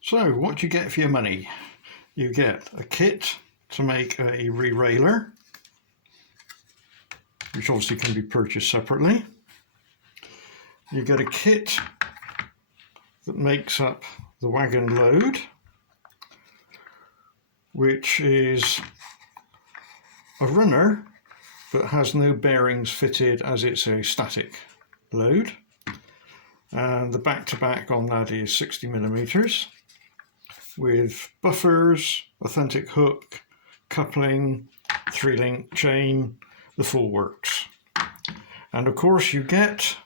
So what do you get for your money? You get a kit to make a re-railer, which obviously can be purchased separately. You get a kit that makes up the wagon load, which is a runner but has no bearings fitted as it's a static load. And the back-to-back on that is 60mm with buffers, authentic hook, coupling, 3-link chain, the full works. And of course you get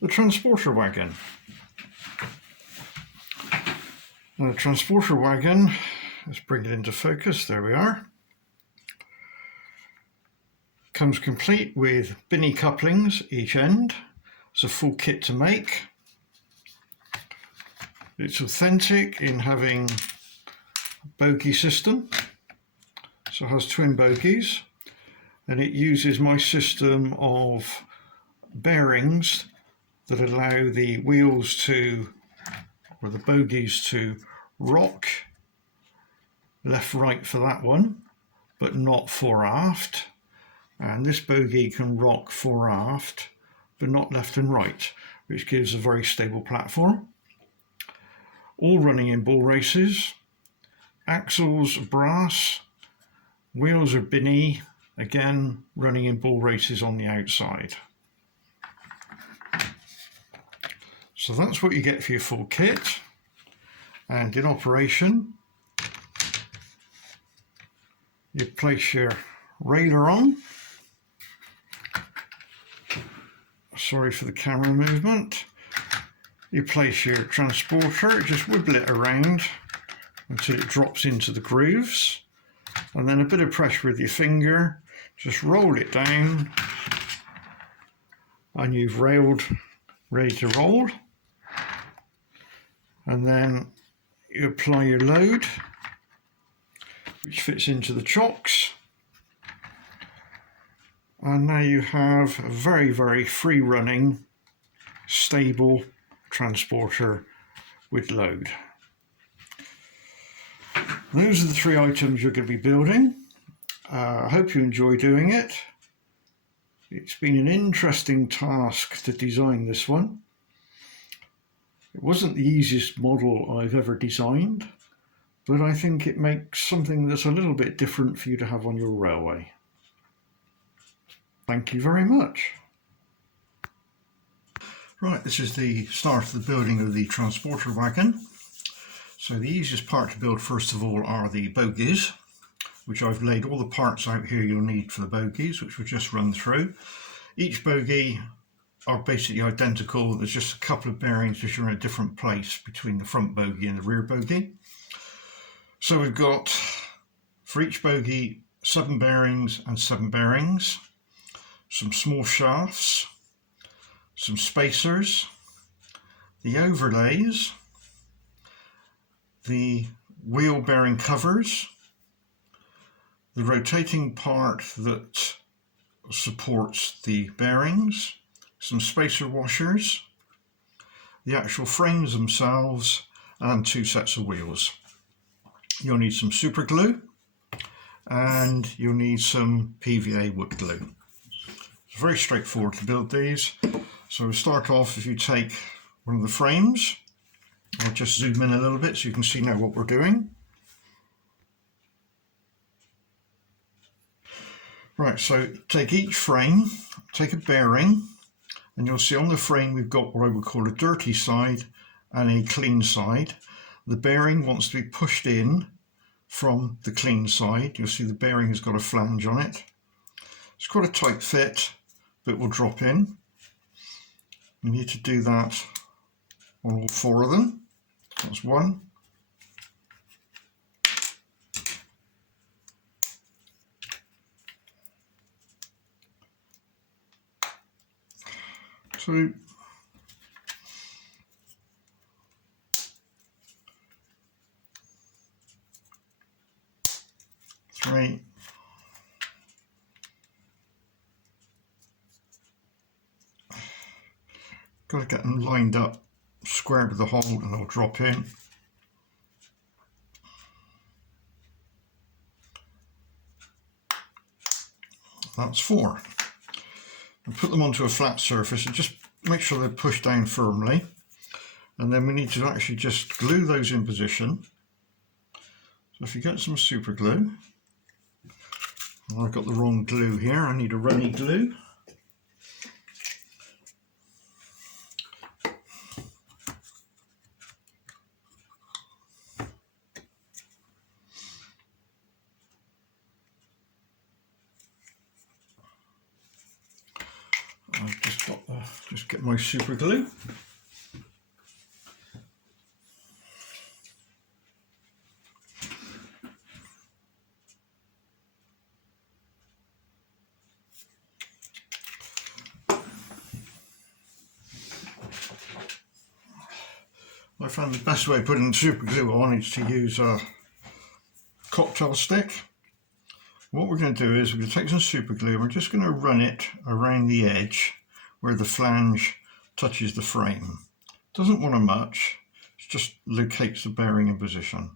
the transporter wagon. Now the transporter wagon, let's bring it into focus, there we are. Comes complete with binny couplings each end. It's a full kit to make. It's authentic in having a bogie system, so it has twin bogies, and it uses my system of bearings that allow the wheels to, or the bogies to rock left right for that one, but not fore aft. And this bogie can rock fore aft, but not left and right, which gives a very stable platform. All running in bull races. Axles are brass, wheels are binny, again running in bull races on the outside. So that's what you get for your full kit. And in operation, you place your railer on. Sorry for the camera movement. You place your transporter, just wibble it around until it drops into the grooves, and then a bit of pressure with your finger, just roll it down, and you've railed, ready to roll. And then you apply your load, which fits into the chocks. And now you have a very, very free running, stable transporter with load. Those are the 3 items you're going to be building. I hope you enjoy doing it. It's been an interesting task to design this one. It wasn't the easiest model I've ever designed, but I think it makes something that's a little bit different for you to have on your railway. Thank you very much. Right, this is the start of the building of the transporter wagon. So the easiest part to build first of all are the bogies, which I've laid all the parts out here you'll need for the bogies, which we'll just run through. Each bogie are basically identical, there's just a couple of bearings which are in a different place between the front bogie and the rear bogie. So we've got, for each bogie, 7 bearings and 7 bearings, some small shafts, some spacers, the overlays, the wheel bearing covers, the rotating part that supports the bearings, some spacer washers, the actual frames themselves, and 2 sets of wheels. You'll need some super glue and you'll need some PVA wood glue. It's very straightforward to build these. So we'll start off, if you take one of the frames, I'll just zoom in a little bit so you can see now what we're doing. Right, so take each frame, take a bearing, and you'll see on the frame we've got what I would call a dirty side and a clean side. The bearing wants to be pushed in from the clean side. You'll see the bearing has got a flange on it. It's quite a tight fit, but it will drop in. You need to do that on all 4 of them. That's 1. 2. 3. 'Got to get them lined up square with the hole and they'll drop in. That's 4. And put them onto a flat surface and just make sure they're pushed down firmly. And then we need to actually just glue those in position. So if you get some super glue, I've got the wrong glue here, I need a runny glue. I've just got just get my super glue. I found the best way of putting super glue on is to use a cocktail stick. What we're going to do is we're going to take some super glue and we're just going to run it around the edge where the flange touches the frame. Doesn't want to much, it just locates the bearing in position.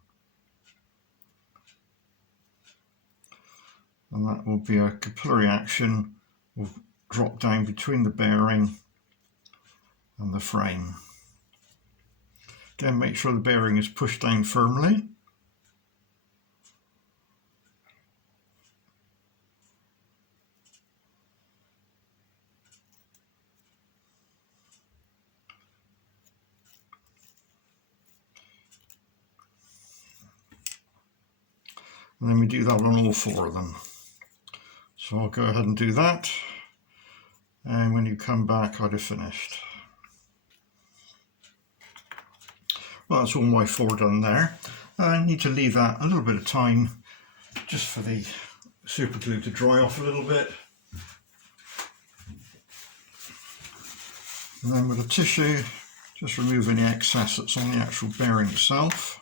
And that will be a capillary action, will drop down between the bearing and the frame. Again, make sure the bearing is pushed down firmly. And then we do that on all 4 of them. So I'll go ahead and do that. And when you come back, I'd have finished. Well, that's all my 4 done there. I need to leave that a little bit of time just for the super glue to dry off a little bit. And then with a tissue, just remove any excess that's on the actual bearing itself.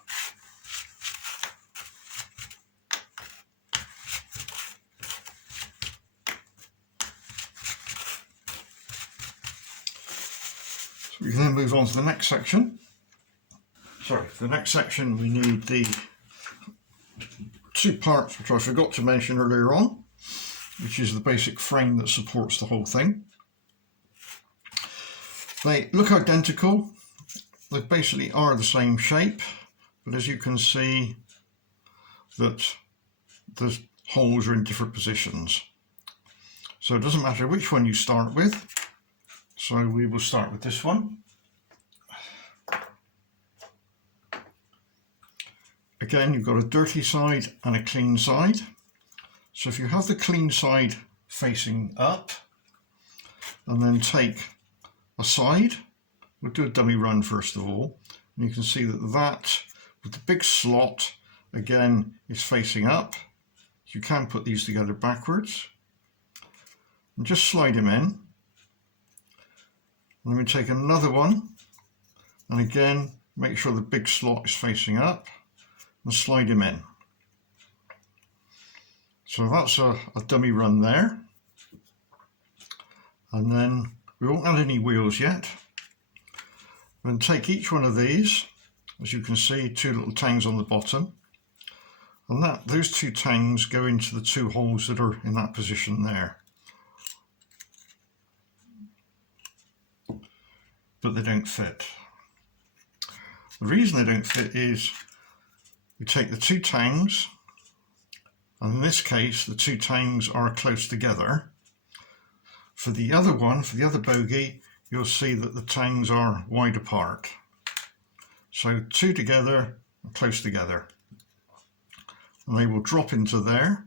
So we can then move on to the next section. Sorry, for the next section we need the 2 parts which I forgot to mention earlier on, which is the basic frame that supports the whole thing. They look identical, they basically are the same shape, but as you can see that the holes are in different positions. So it doesn't matter which one you start with, so we will start with this one. Again, you've got a dirty side and a clean side. So if you have the clean side facing up, and then take a side, we'll do a dummy run first of all, and you can see that that, with the big slot, again, is facing up. You can put these together backwards. And just slide them in. And then we take another one, and again, make sure the big slot is facing up. And slide him in. So that's a dummy run there. And then we won't add any wheels yet. Then take each one of these, as you can see, 2 little tangs on the bottom, and those 2 tangs go into the 2 holes that are in that position there. But they don't fit. The reason they don't fit is we take the 2 tangs, and in this case the 2 tangs are close together. For the other one, for the other bogie, you'll see that the tangs are wide apart. So 2 together and close together. And they will drop into there,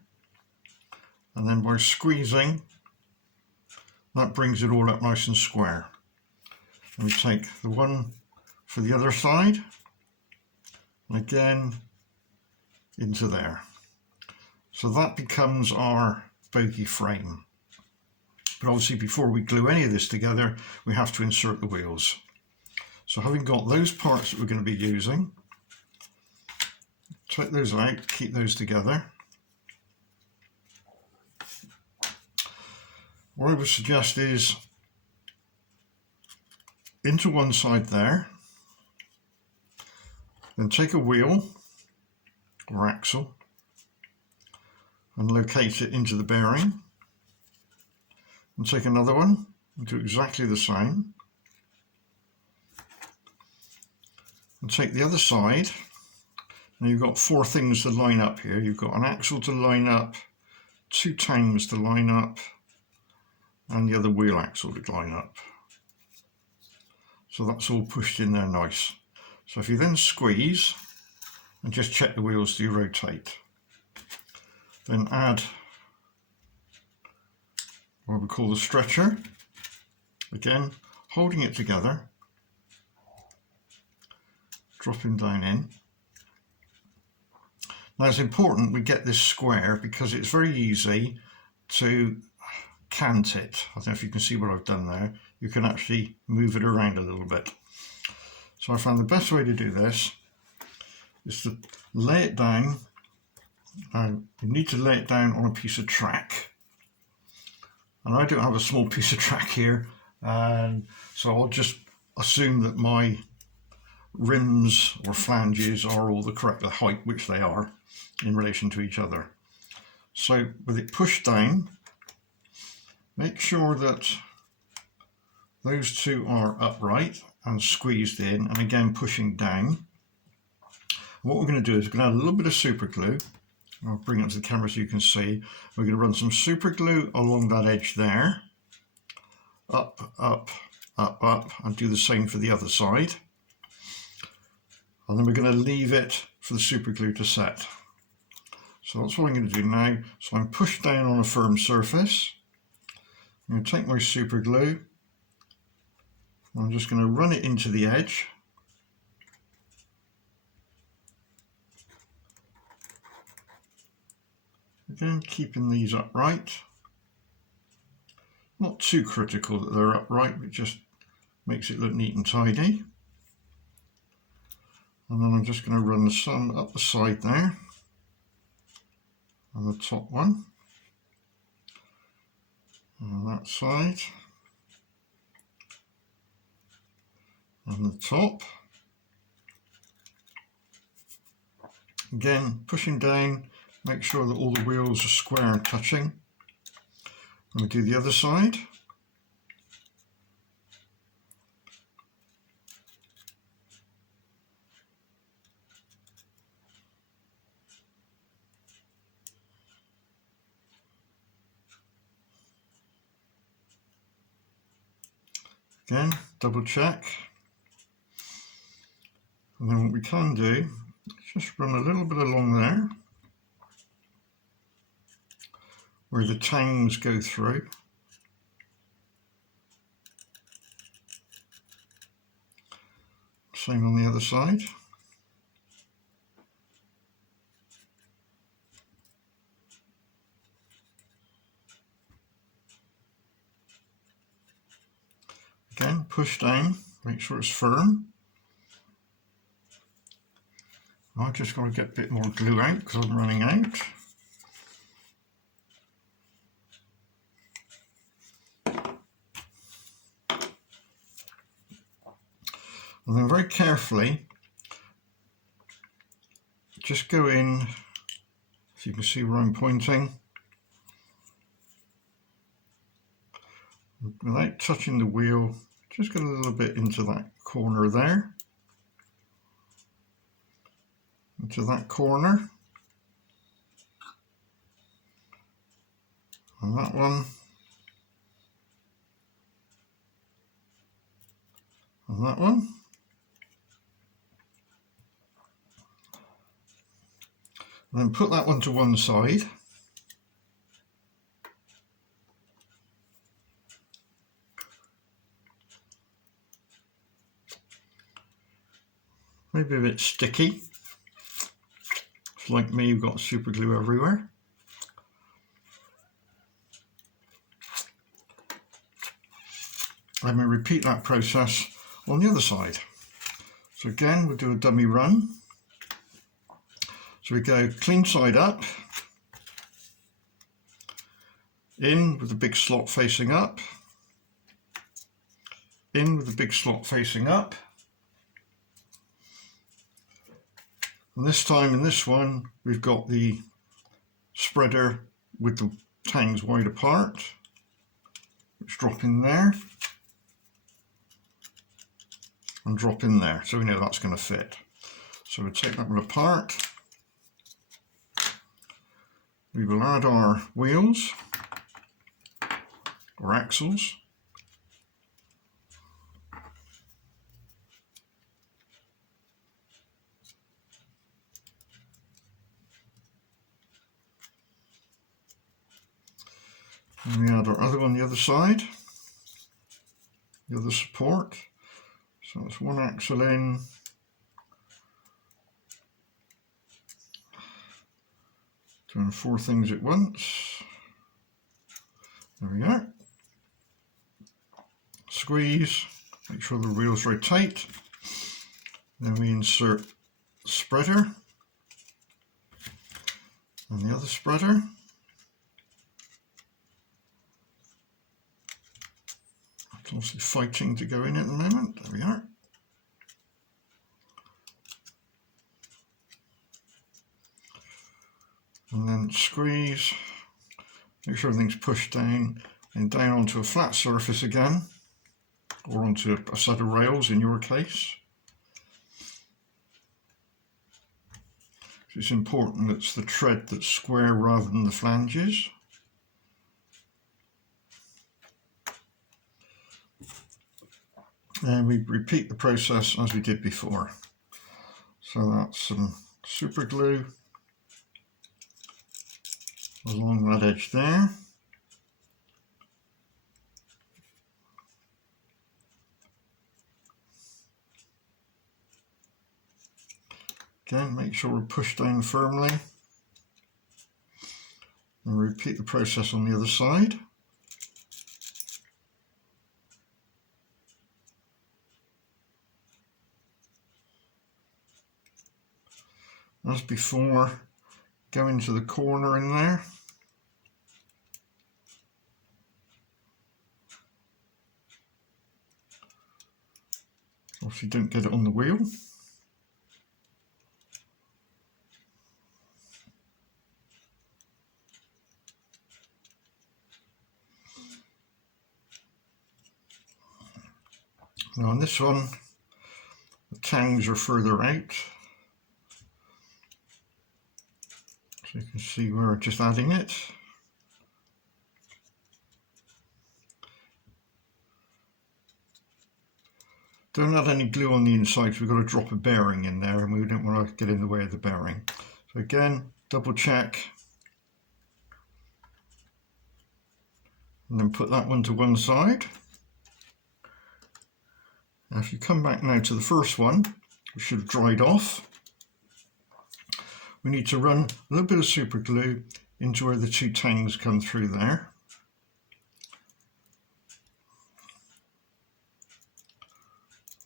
and then by squeezing, that brings it all up nice and square. And we take the one for the other side, and again, into there. So that becomes our bogie frame. But obviously before we glue any of this together, we have to insert the wheels. So having got those parts that we're going to be using, take those out, keep those together. What I would suggest is into one side there, Then take a wheel or axle and locate it into the bearing, and take another one and do exactly the same, and take the other side. Now you've got 4 things to line up here. You've got an axle to line up, 2 tangs to line up, and the other wheel axle to line up. So that's all pushed in there nice. So if you then squeeze and just check the wheels do rotate, then add what we call the stretcher, again holding it together, dropping down in. Now it's important we get this square because it's very easy to cant it. I don't know if you can see what I've done there. You can actually move it around a little bit. So I found the best way to do this is to lay it down. You need to lay it down on a piece of track. And I don't have a small piece of track here, and so I'll just assume that my rims or flanges are all the correct height, which they are in relation to each other. So with it pushed down, make sure that those 2 are upright and squeezed in, and again pushing down. What we're going to do is we're going to add a little bit of super glue. I'll bring it to the camera so you can see. We're going to run some super glue along that edge there, up, up, up, up, and do the same for the other side. And then we're going to leave it for the super glue to set. So that's what I'm going to do now. So I'm pushed down on a firm surface. I'm going to take my super glue. I'm just going to run it into the edge. Again, keeping these upright. Not too critical that they're upright, but just makes it look neat and tidy. And then I'm just going to run the sun up the side there, and the top one, and that side, and the top. Again, pushing down, make sure that all the wheels are square and touching. And we do the other side. Again, double check. And then what we can do is just run a little bit along there where the tangs go through. Same on the other side. Again, push down, make sure it's firm. I've just got to get a bit more glue out because I'm running out. And then very carefully, just go in, so you can see where I'm pointing, without touching the wheel, just get a little bit into that corner there, into that corner, and that one, and that one. And then put that one to one side. Maybe a bit sticky. It's like me, you've got super glue everywhere. I'm going to repeat that process on the other side. So again, we'll do a dummy run. So we go clean side up, in with the big slot facing up, in with the big slot facing up, And this time in this one, we've got the spreader with the tangs wide apart, which drop in there and drop in there, so we know that's going to fit. So we'll take that one apart. We will add our wheels or axles. And we add our other one on the other side, the other support. So it's one axle in, doing 4 things at once. There we go. Squeeze, make sure the wheel's very tight. Then we insert the spreader and the other spreader. It's obviously fighting to go in at the moment. There we are. And then squeeze, make sure everything's pushed down and down onto a flat surface again, or onto a set of rails in your case. It's important that it's the tread that's square rather than the flanges. And we repeat the process as we did before. So that's some super glue along that edge there. Again, make sure we're pushed down firmly. And repeat the process on the other side. As before, go into the corner in there. Obviously don't get it on the wheel. Now on this one, the tangs are further out. So you can see we're just adding it. Don't add any glue on the inside because we've got to drop a bearing in there and we don't want to get in the way of the bearing. So again, double check. And then put that one to one side. Now if you come back now to the first one, which should have dried off, we need to run a little bit of super glue into where the 2 tangs come through there.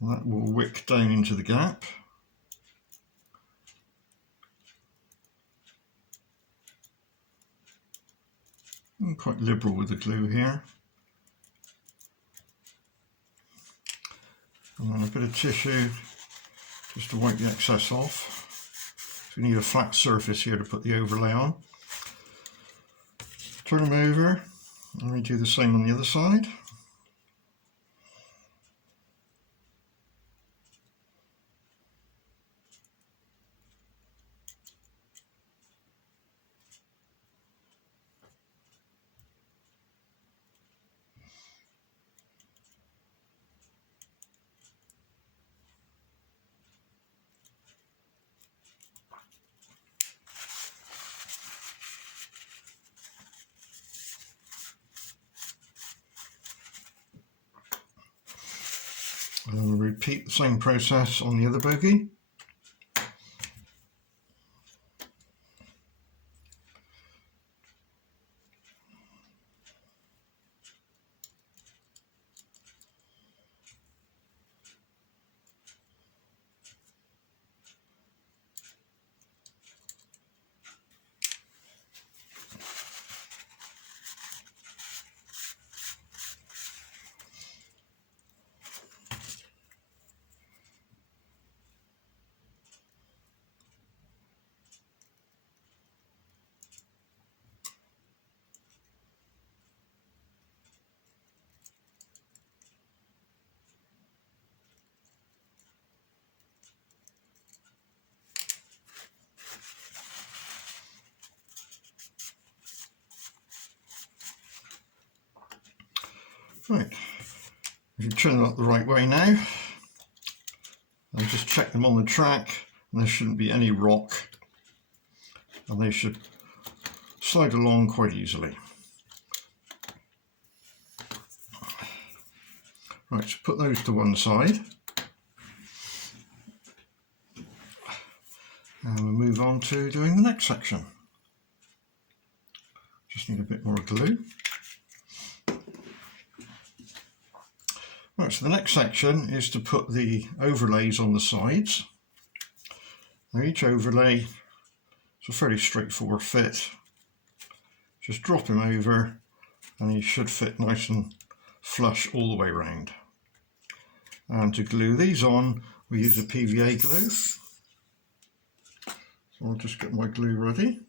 And that will wick down into the gap. I'm quite liberal with the glue here. And then a bit of tissue just to wipe the excess off. So we need a flat surface here to put the overlay on. Turn them over and we do the same on the other side. And we'll repeat the same process on the other bogie. Right, if you turn them up the right way now, and just check them on the track, and there shouldn't be any rock, and they should slide along quite easily. Right, so put those to one side, and we'll move on to doing the next section. Just need a bit more glue. Right, so the next section is to put the overlays on the sides. Now each overlay is a fairly straightforward fit. Just drop him over and he should fit nice and flush all the way around. And to glue these on, we use a PVA glue. So I'll just get my glue ready.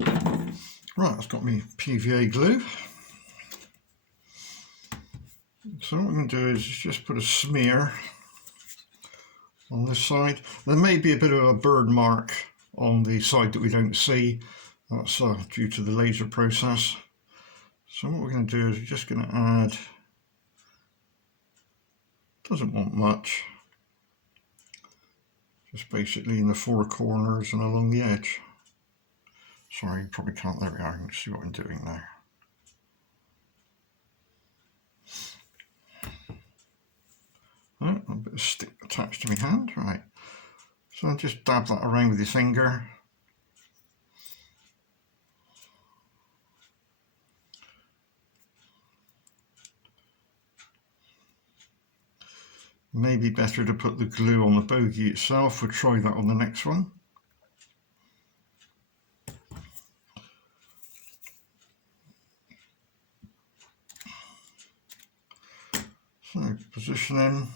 Right, I've got my PVA glue. So what we're going to do is just put a smear on this side. There may be a bit of a burn mark on the side that we don't see. That's due to the laser process. So what we're going to do is we're just going to add, doesn't want much, just basically in the four corners and along the edge. Sorry, you probably can't, there we are, you can see what I'm doing now. Oh, a bit of stick attached to my hand, right. So I'll just dab that around with your finger. Maybe better to put the glue on the bogie itself. We'll try that on the next one. So positioning.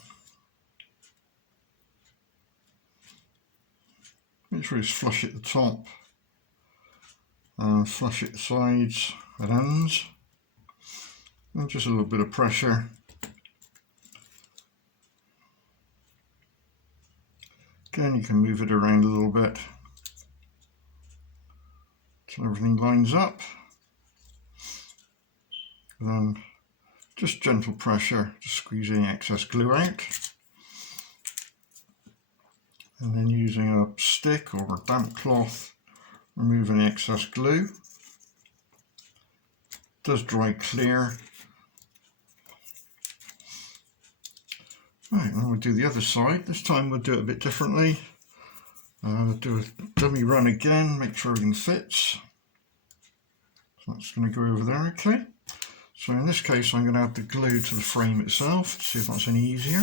Make sure it's flush at the top and flush at the sides and ends. And just a little bit of pressure. Again, you can move it around a little bit until everything lines up. Then just gentle pressure to squeeze any excess glue out. And then using a stick or a damp cloth, remove any excess glue. It does dry clear. Right, then we'll do the other side. This time we'll do it a bit differently. We'll do a dummy run again, make sure everything fits. So that's going to go over there, okay. So in this case I'm going to add the glue to the frame itself, to see if that's any easier.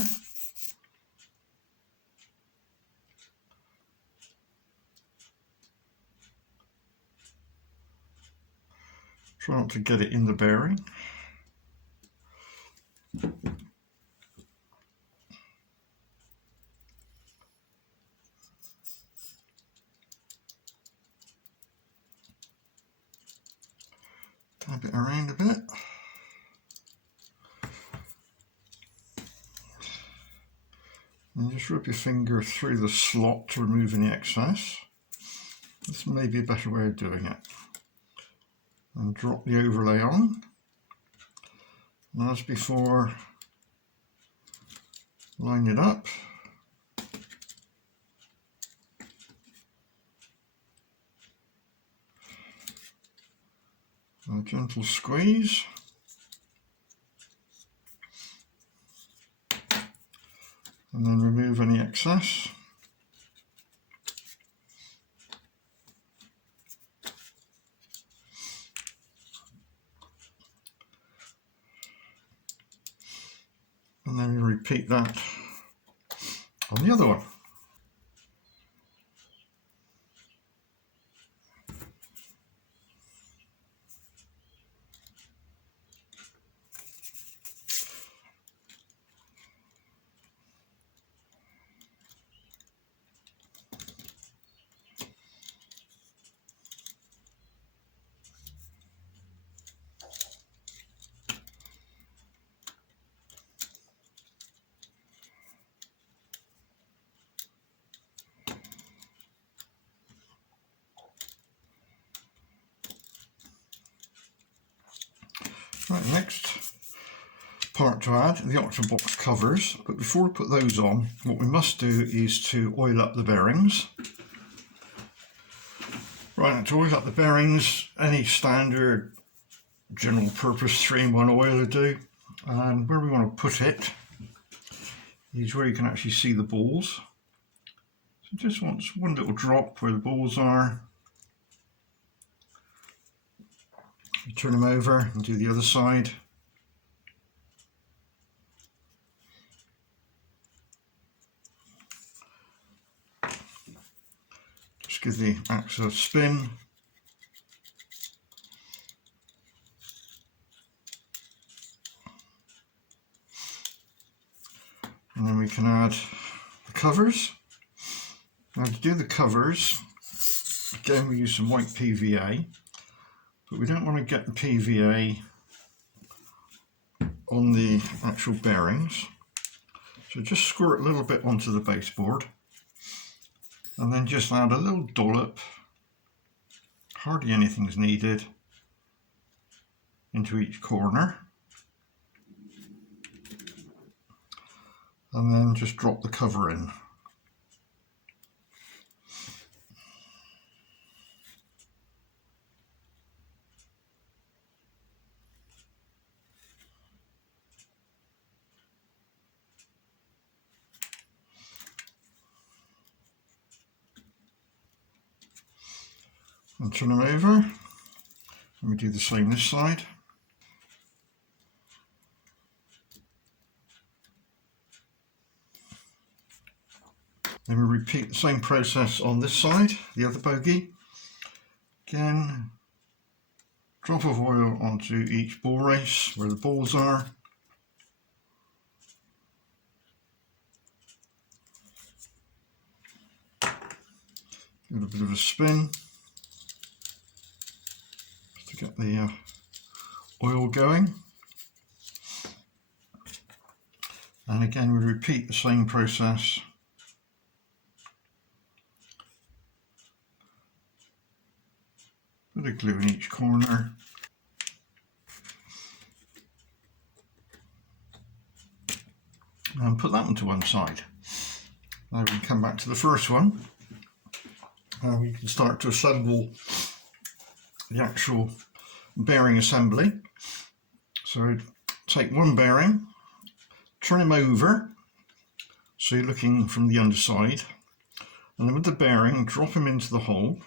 Try not to get it in the bearing. Dab it around a bit. And just rub your finger through the slot to remove any excess. This may be a better way of doing it. And drop the overlay on. And as before, line it up. A gentle squeeze. And then remove any excess. And then you repeat that on the other one. Right, next part to add, the octobox covers, but before we put those on, what we must do is to oil up the bearings. Right, to oil up the bearings, any standard general purpose 3-in-1 oil will do, and where we want to put it is where you can actually see the balls. So just wants one little drop where the balls are. You turn them over and do the other side. Just give the axle a spin. And then we can add the covers. Now to do the covers, again we use some white PVA, but we don't want to get the PVA on the actual bearings. So just squirt a little bit onto the baseboard and then just add a little dollop, hardly anything's needed, into each corner. And then just drop the cover in. And turn them over, and we do the same this side. Then we repeat the same process on this side, the other bogie. Again, drop of oil onto each ball race where the balls are. Give it a bit of a spin just to get the oil going. And again we repeat the same process. Bit of glue in each corner. And put that one to one side. Now we can come back to the first one. And we can start to assemble the actual bearing assembly. So take one bearing, turn him over, so you're looking from the underside, and then with the bearing, drop him into the hole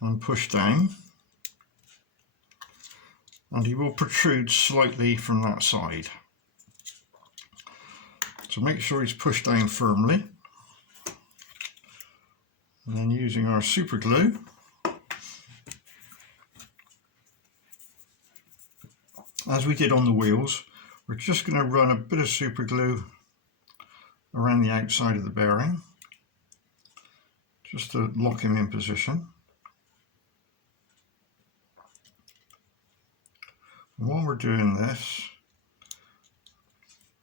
and push down, and he will protrude slightly from that side. So make sure he's pushed down firmly, and then using our super glue, as we did on the wheels, we're just going to run a bit of super glue around the outside of the bearing just to lock him in position. And while we're doing this,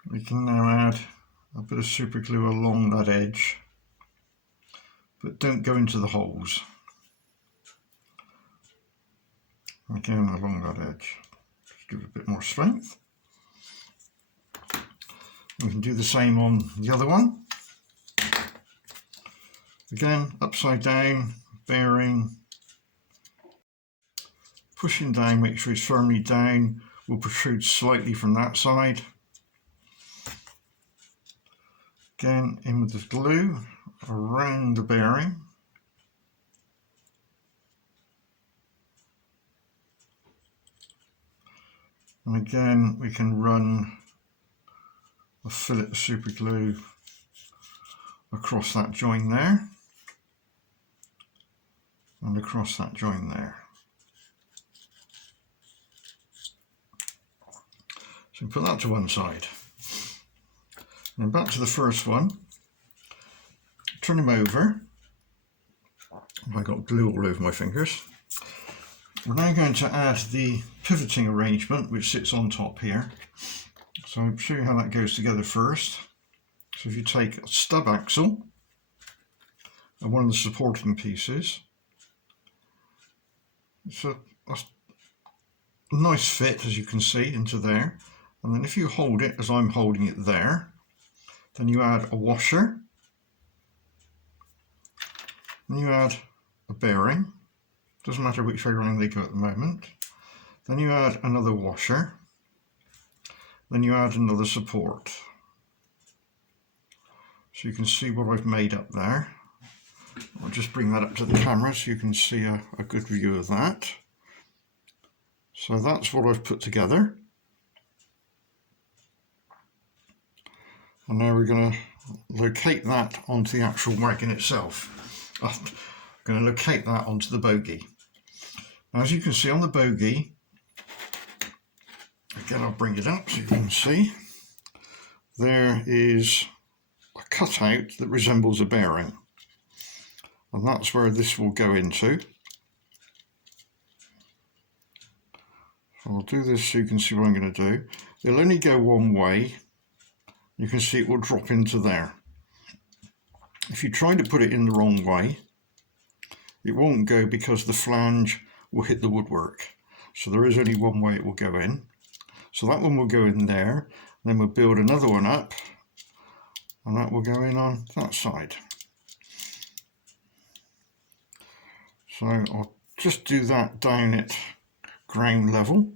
we can now add a bit of super glue along that edge, but don't go into the holes. Again, along that edge, just give it a bit more strength. We can do the same on the other one. Again, upside down, bearing, pushing down, make sure it's firmly down, will protrude slightly from that side. Again, in with the glue around the bearing. And again, we can run a fillet of super glue across that joint there and across that joint there. So put that to one side. And back to the first one, turn him over. I got glue all over my fingers. We're now going to add the pivoting arrangement which sits on top here. So I'll show you how that goes together first. So if you take a stub axle and one of the supporting pieces, it's a nice fit, as you can see, into there. And then if you hold it as I'm holding it there, then you add a washer, and you add a bearing. Doesn't matter which way around they go at the moment. Then you add another washer. Then you add another support. So you can see what I've made up there. I'll just bring that up to the camera so you can see a good view of that. So that's what I've put together. And now we're going to locate that onto the actual wagon itself. I'm going to locate that onto the bogie. Now, as you can see on the bogie, again I'll bring it up so you can see, there is a cutout that resembles a bearing. And that's where this will go into. So I'll do this so you can see what I'm going to do. It'll only go one way. You can see it will drop into there. If you try to put it in the wrong way, it won't go because the flange will hit the woodwork. So there is only one way it will go in. So that one will go in there, then we'll build another one up, and that will go in on that side. So I'll just do that down at ground level.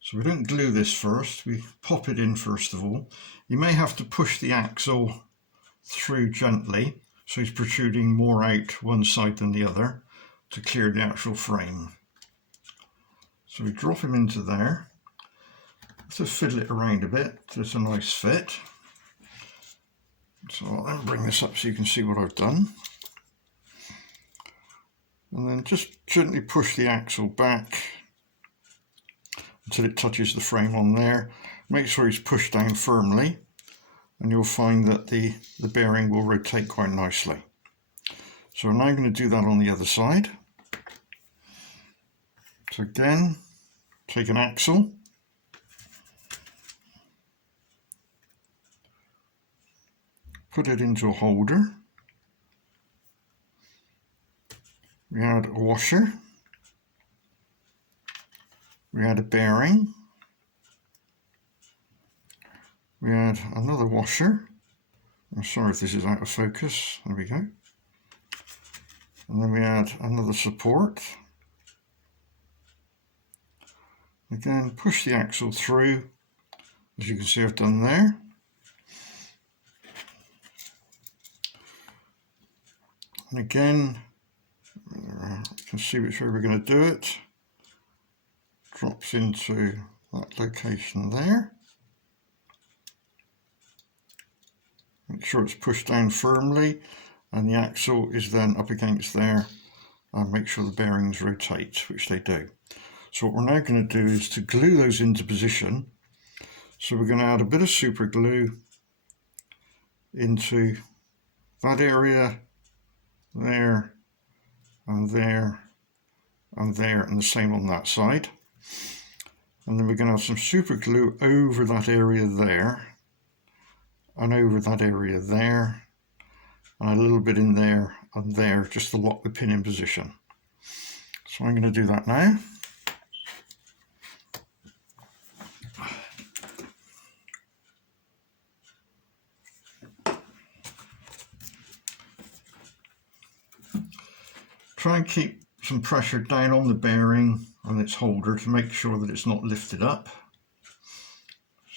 So we don't glue this first, we pop it in first of all. You may have to push the axle through gently so it's protruding more out one side than the other to clear the actual frame. So we drop him into there. To fiddle it around a bit so it's a nice fit. So I'll then bring this up so you can see what I've done. And then just gently push the axle back until it touches the frame on there. Make sure it's pushed down firmly and you'll find that the bearing will rotate quite nicely. So I'm now going to do that on the other side. So again, take an axle, put it into a holder. We add a washer. We add a bearing. We add another washer. I'm sorry if this is out of focus. There we go. And then we add another support. Again, push the axle through, as you can see I've done there. And again, you can see which way we're going to do it. Drops into that location there. Make sure it's pushed down firmly and the axle is then up against there, and make sure the bearings rotate, which they do. So what we're now going to do is to glue those into position. So we're going to add a bit of super glue into that area, there, and there, and there, and the same on that side. And then we're going to have some super glue over that area there, and over that area there, and a little bit in there and there, just to lock the pin in position. So I'm going to do that now. Try and keep some pressure down on the bearing on its holder to make sure that it's not lifted up.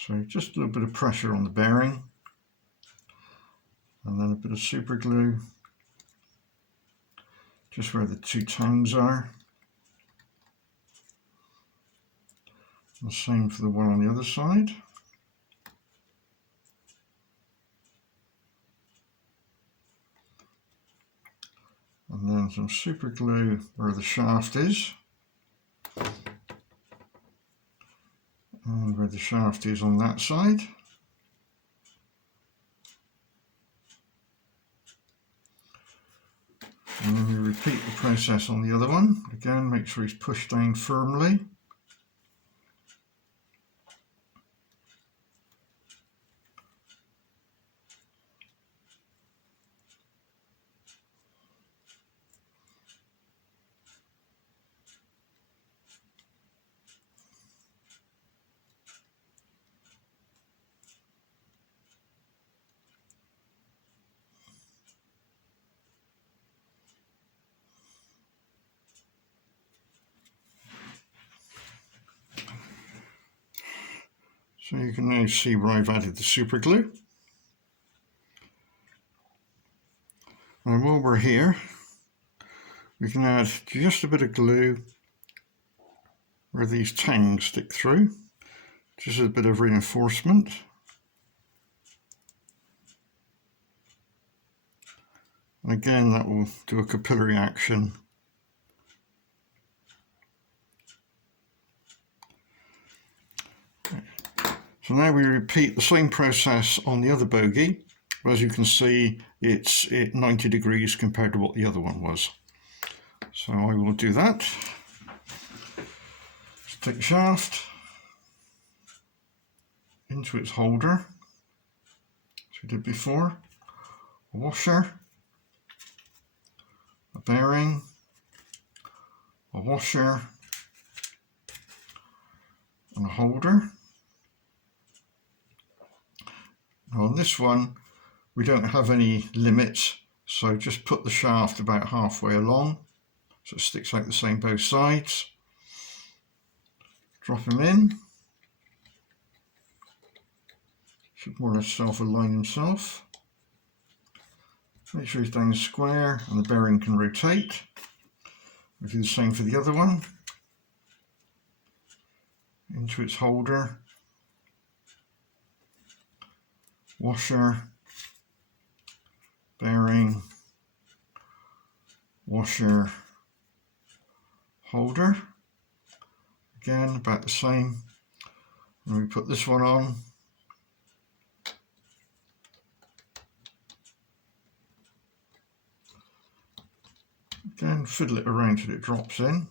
So just a little bit of pressure on the bearing, and then a bit of super glue just where the two tongues are. And the same for the one on the other side. And then some super glue where the shaft is. And where the shaft is on that side. And then we repeat the process on the other one. Again, make sure he's pushed down firmly. So you can now see where I've added the super glue. And while we're here, we can add just a bit of glue where these tangs stick through, just as a bit of reinforcement. And again, that will do a capillary action. So now we repeat the same process on the other bogie. As you can see, it's at 90 degrees compared to what the other one was. So I will do that. Just take the shaft into its holder, as we did before, a washer, a bearing, a washer, and a holder. Now on this one, we don't have any limits, so just put the shaft about halfway along, so it sticks out the same both sides. Drop him in. Should more or less self-align himself. Make sure he's down square and the bearing can rotate. We'll do the same for the other one. Into its holder. Washer. Bearing. Washer. Holder. Again, about the same. And we put this one on. Again, fiddle it around till it drops in.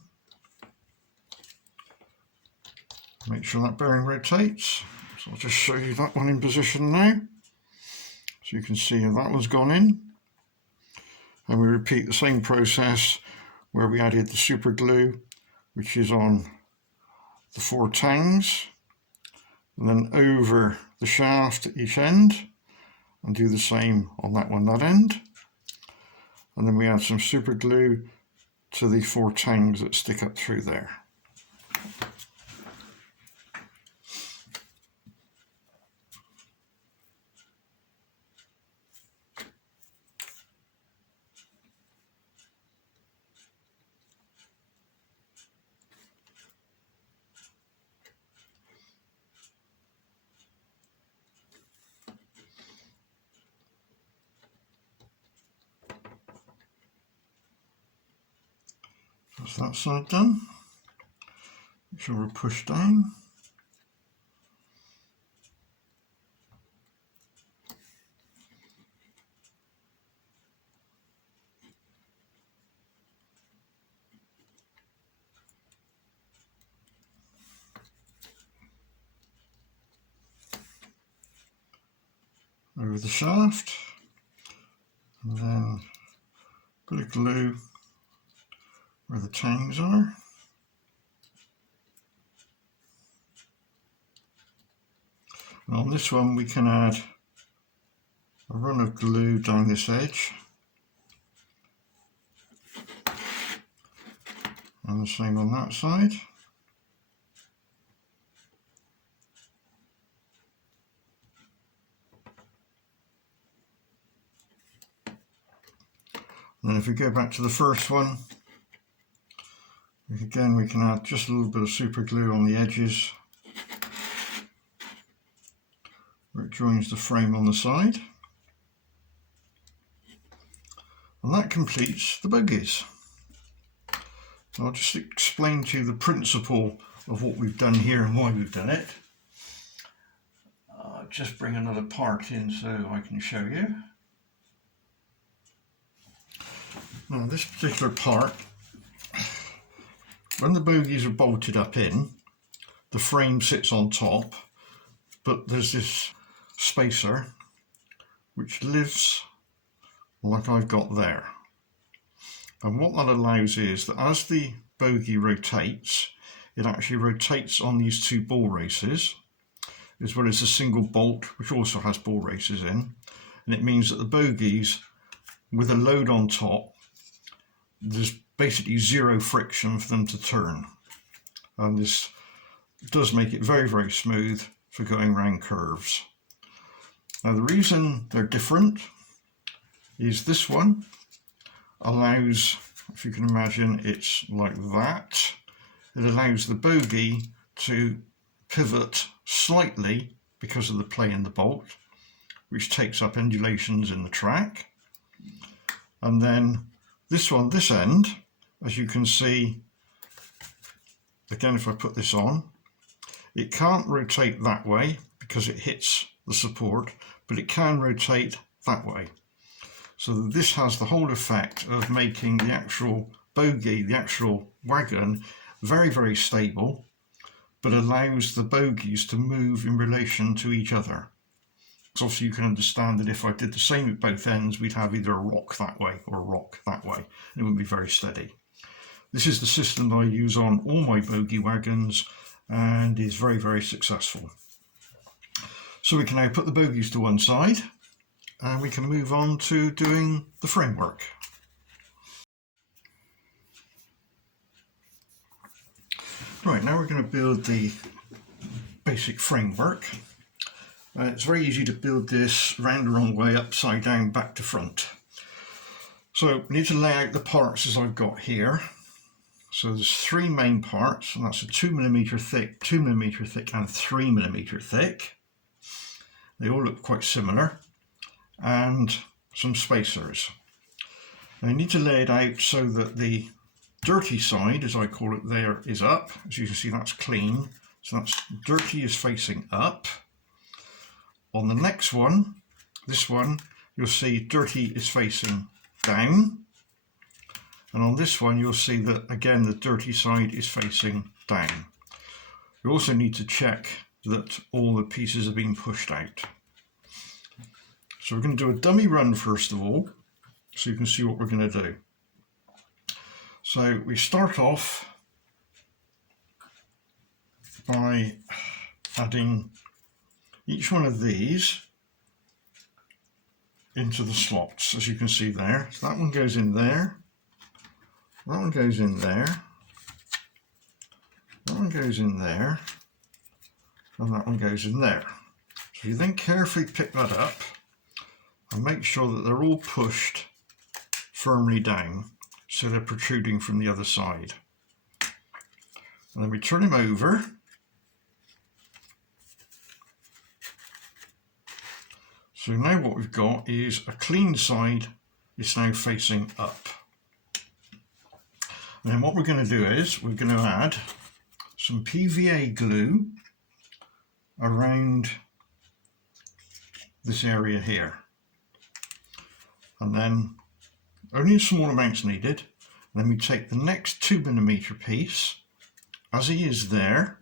Make sure that bearing rotates. So I'll just show you that one in position now. So you can see how that one's gone in. And we repeat the same process where we added the super glue, which is on the 4 tangs, and then over the shaft at each end, and do the same on that one, that end. And then we add some super glue to the 4 tangs that stick up through there. That's that side done. Make sure we're pushed down. Over the shaft, and then a bit of glue where the tangs are. And on this one we can add a run of glue down this edge, and the same on that side. And then if we go back to the first one, again we can add just a little bit of super glue on the edges where it joins the frame on the side. And that completes the bogies. So I'll just explain to you the principle of what we've done here and why we've done it. Just bring another part in so I can show you. Now this particular part, when the bogies are bolted up in, the frame sits on top, but there's this spacer which lives like I've got there. And what that allows is that as the bogie rotates, it actually rotates on these 2 ball races, as well as a single bolt which also has ball races in, and it means that the bogies with a load on top, there's basically 0 friction for them to turn, and this does make it very, very smooth for going around curves. Now the reason they're different is this one allows, if you can imagine, it's like that. It allows the bogie to pivot slightly because of the play in the bolt, which takes up undulations in the track. And then this one, this end, as you can see, again, if I put this on, it can't rotate that way because it hits the support, but it can rotate that way. So this has the whole effect of making the actual bogie, the actual wagon, very, very stable, but allows the bogies to move in relation to each other. So obviously you can understand that if I did the same at both ends, we'd have either a rock that way or a rock that way, and it wouldn't be very steady. This is the system that I use on all my bogie wagons and is very, very successful. So we can now put the bogies to one side and we can move on to doing the framework. Right, now we're going to build the basic framework. It's very easy to build this round the wrong way, upside down, back to front. So we need to lay out the parts as I've got here. So there's three main parts, and that's a 2mm thick, 2mm thick and 3mm thick. They all look quite similar, and some spacers. Now you need to lay it out so that the dirty side, as I call it there, is up. As you can see, that's clean. So that's dirty is facing up. On the next one, this one, you'll see dirty is facing down. And on this one, you'll see that, again, the dirty side is facing down. You also need to check that all the pieces are being pushed out. So we're going to do a dummy run first of all, so you can see what we're going to do. So we start off by adding each one of these into the slots, as you can see there. So that one goes in there, that one goes in there, that one goes in there, and that one goes in there. So you then carefully pick that up and make sure that they're all pushed firmly down so they're protruding from the other side. And then we turn him over. So now what we've got is a clean side is now facing up. And then what we're going to do is we're going to add some PVA glue around this area here. And then only small amounts needed. And then we take the next 2mm piece, as he is there,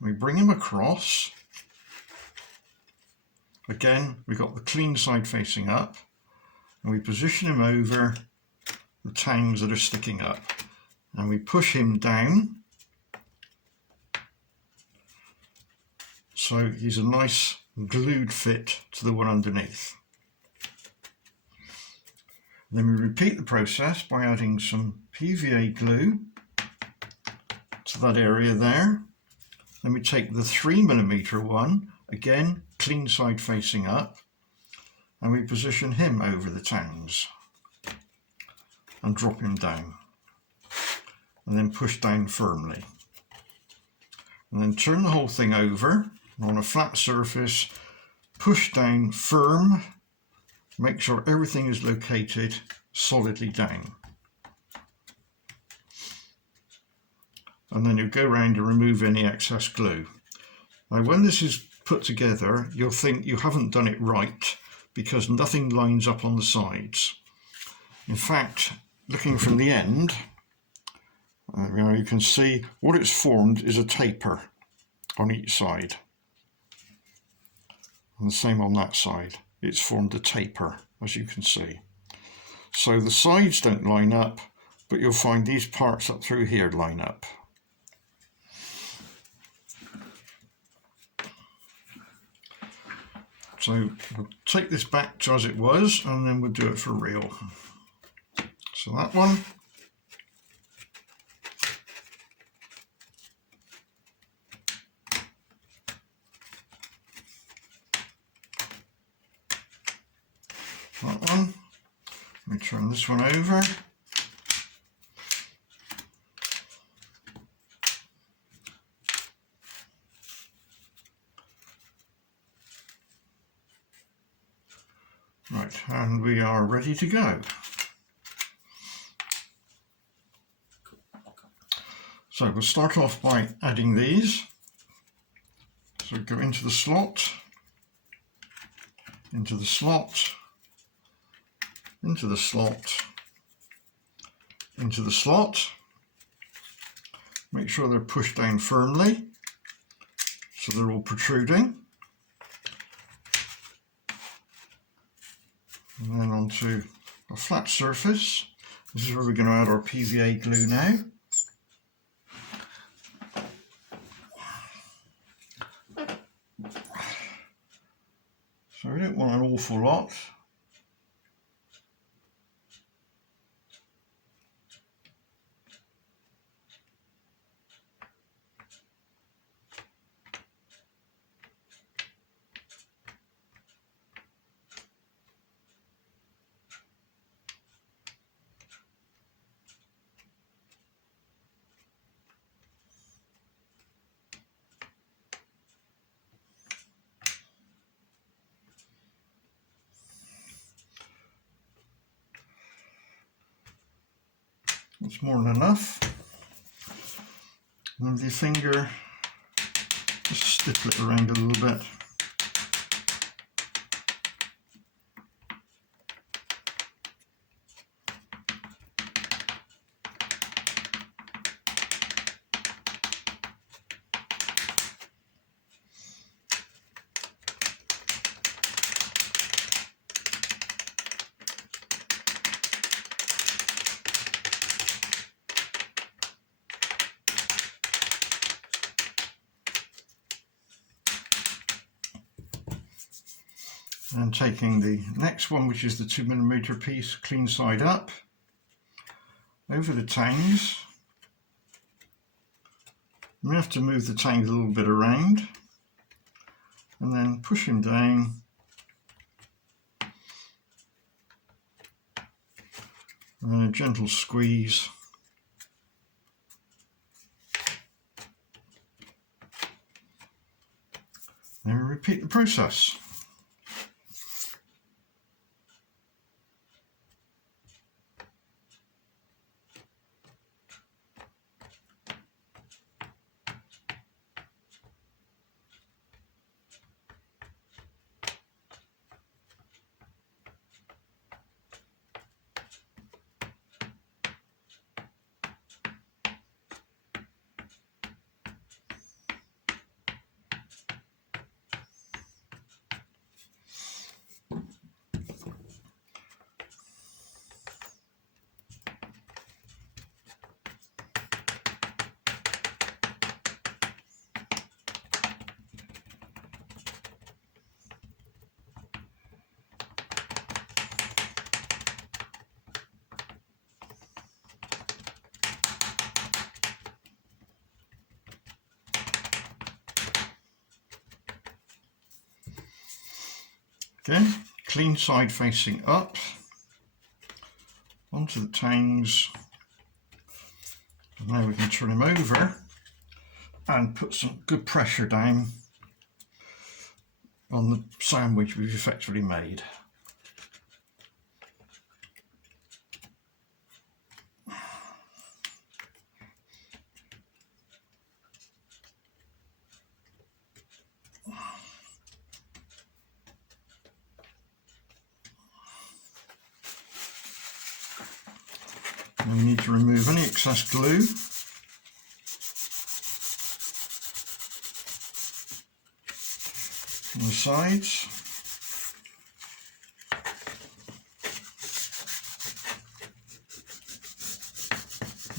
and we bring him across. Again, we've got the clean side facing up, and we position him over the tangs that are sticking up, and we push him down so he's a nice glued fit to the one underneath. Then we repeat the process by adding some PVA glue to that area there. Then we take the 3mm one, again clean side facing up, and we position him over the tangs and drop him down, and then push down firmly. And then turn the whole thing over on a flat surface, push down firm, make sure everything is located solidly down. And then you go around and remove any excess glue. Now when this is put together, you'll think you haven't done it right because nothing lines up on the sides. In fact, looking from the end, you can see what it's formed is a taper on each side. And the same on that side. It's formed a taper, as you can see. So the sides don't line up, but you'll find these parts up through here line up. So we'll take this back to as it was, and then we'll do it for real. So that one. one. Let me turn this one over. Right, and we are ready to go. So we'll start off by adding these. So go into the slot, into the slot, into the slot, into the slot. Make sure they're pushed down firmly so they're all protruding. And then onto a flat surface. This is where we're going to add our PVA glue now. So we don't want an awful lot. That's more than enough. And with your finger, just stipple it around a little bit. And taking the next one, which is the 2mm piece, clean side up, over the tangs. We have to move the tangs a little bit around, and then push him down. And then a gentle squeeze. And repeat the process. Again, clean side facing up, onto the tangs. And now we can turn them over and put some good pressure down on the sandwich we've effectively made. And we need to remove any excess glue. On the sides.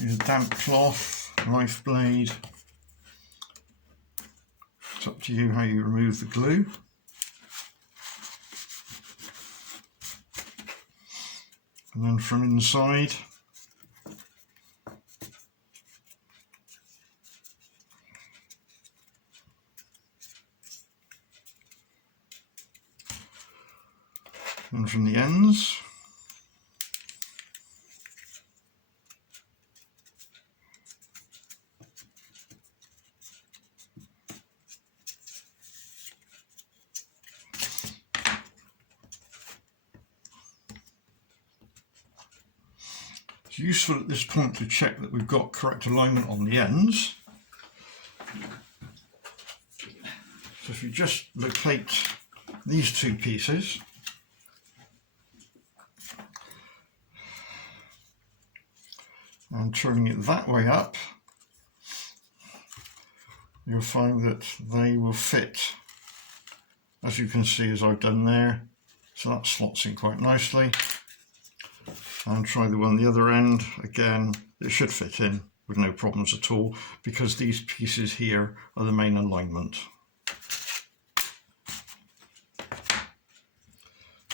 Use a damp cloth, knife blade. It's up to you how you remove the glue. And then from inside, and from the ends. It's useful at this point to check that we've got correct alignment on the ends. So if you just locate these two pieces, and turning it that way up, you'll find that they will fit, as you can see as I've done there. So that slots in quite nicely. And try the one the other end. Again, it should fit in with no problems at all, because these pieces here are the main alignment.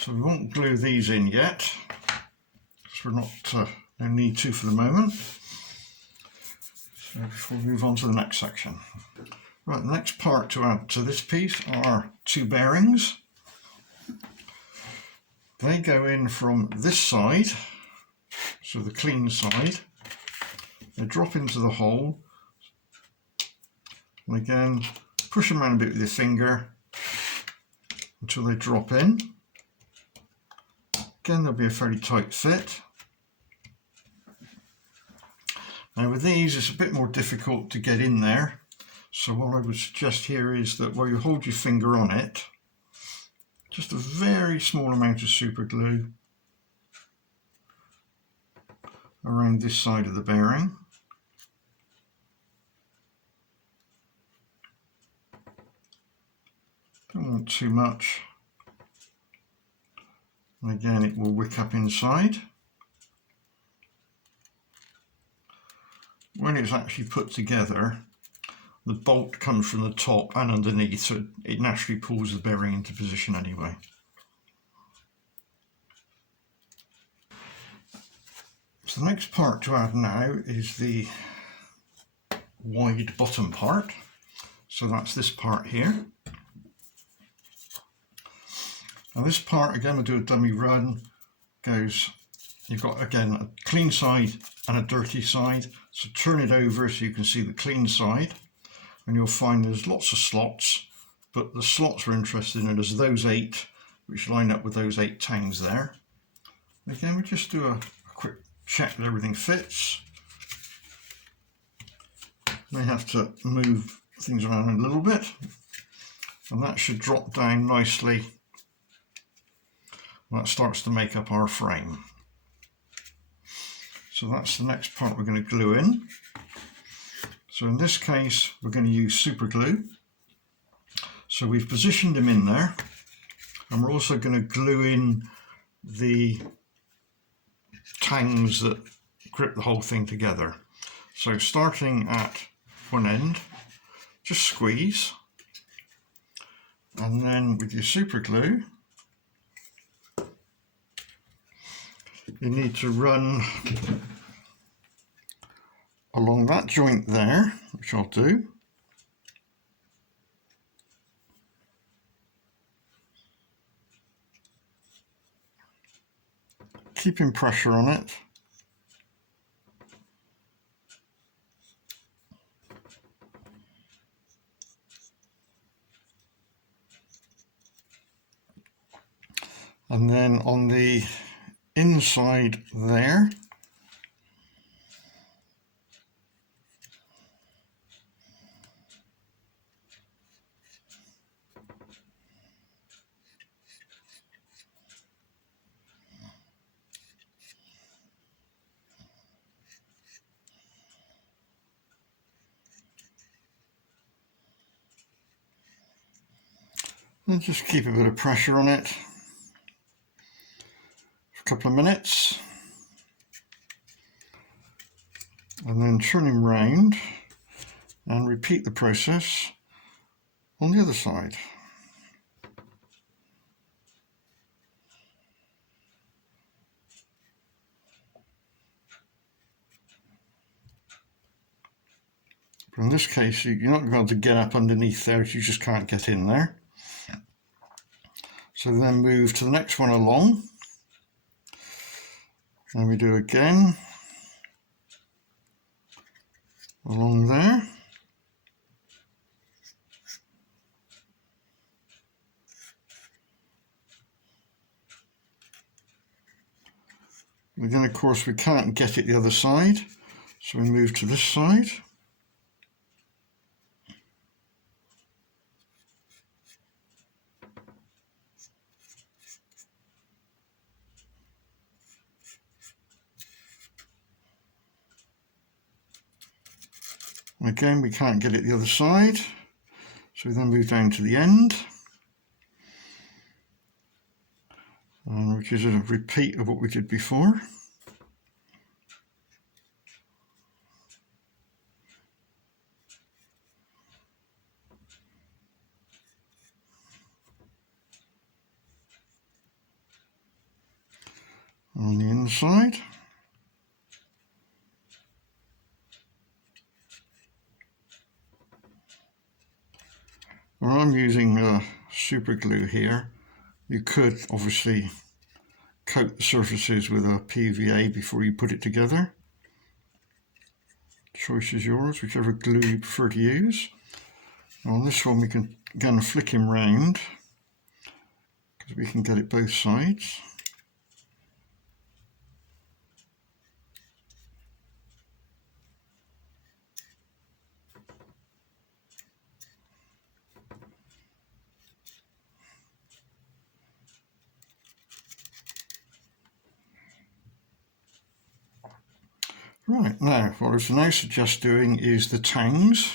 So we won't glue these in yet, because we're not, no need to for the moment. So before we move on to the next section. Right, the next part to add to this piece are two bearings. They go in from this side, so the clean side. They drop into the hole, and again push them around a bit with your finger until they drop in. Again, there'll be a fairly tight fit. Now with these, it's a bit more difficult to get in there, so what I would suggest here is that while you hold your finger on it, just a very small amount of super glue around this side of the bearing. Don't want too much. And again, it will wick up inside. When it's actually put together, the bolt comes from the top and underneath, so it naturally pulls the bearing into position anyway. So the next part to add now is the wide bottom part. So that's this part here. Now this part, again, we'll do a dummy run, goes, you've got again a clean side and a dirty side. So turn it over so you can see the clean side, and you'll find there's lots of slots, but the slots we're interested in is those 8, which line up with those 8 tangs there. And again, we just do a quick check that everything fits. May have to move things around a little bit, and that should drop down nicely. That starts to make up our frame. So that's the next part we're going to glue in. So in this case, we're going to use super glue. So we've positioned them in there, and we're also going to glue in the tangs that grip the whole thing together. So starting at one end, just squeeze, and then with your super glue, you need to run along that joint there, which I'll do. Keeping pressure on it. And then on the inside there, and just keep a bit of pressure on it for a couple of minutes, and then turn him round and repeat the process on the other side. But in this case, you're not going to be able to get up underneath there, you just can't get in there. So then move to the next one along, and we do again along there. Then of course we can't get it the other side, so we move to this side. Again, we can't get it the other side, so we then move down to the end, which is a repeat of what we did before. On the inside. Well, I'm using super glue here. You could obviously coat the surfaces with a PVA before you put it together. Choice is yours, whichever glue you prefer to use. On this one we can again flick him round because we can get it both sides. Right, now what I was now suggest doing is the tangs.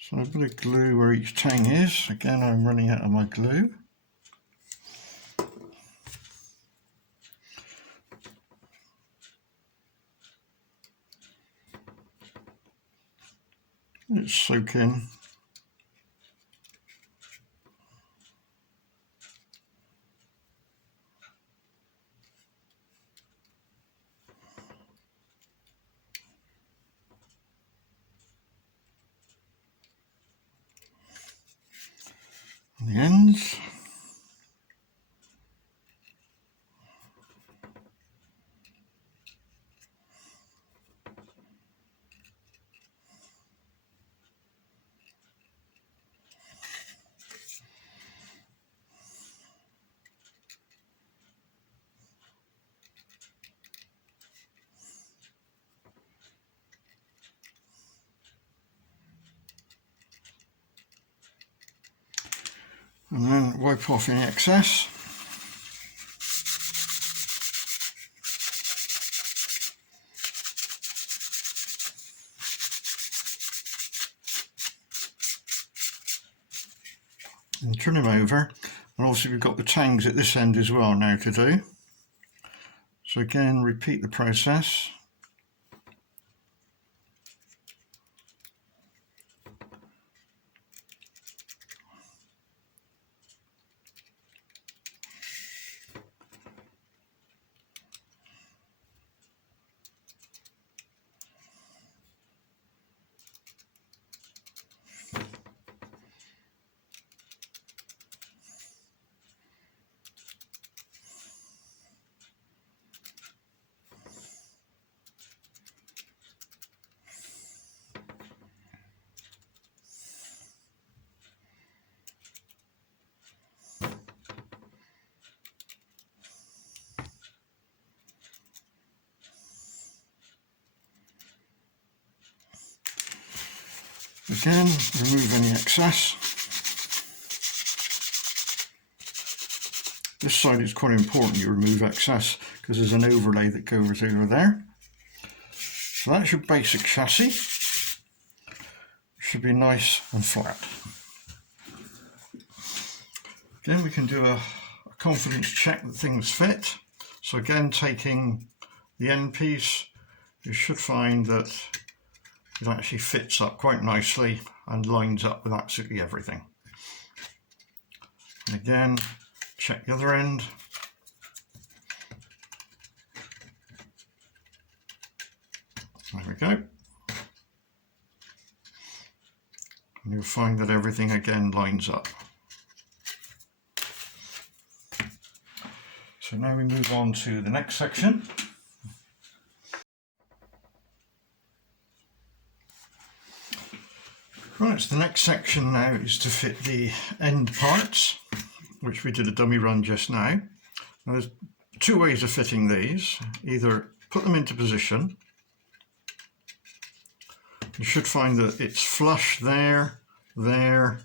So a bit of glue where each tang is. Again, I'm running out of my glue. Let's soak in. The ends. And then wipe off any excess. And turn him over. And also we've got the tangs at this end as well now to do. So again, repeat the process. Again, remove any excess. This side is quite important you remove excess because there's an overlay that goes over there. So that's your basic chassis. It should be nice and flat. Again, we can do a confidence check that things fit. So again, taking the end piece, you should find that it actually fits up quite nicely and lines up with absolutely everything. And again, check the other end. There we go. And you'll find that everything again lines up. So now we move on to the next section. Right, so the next section now is to fit the end parts, which we did a dummy run just now. Now there's two ways of fitting these. Either put them into position. You should find that it's flush there, there.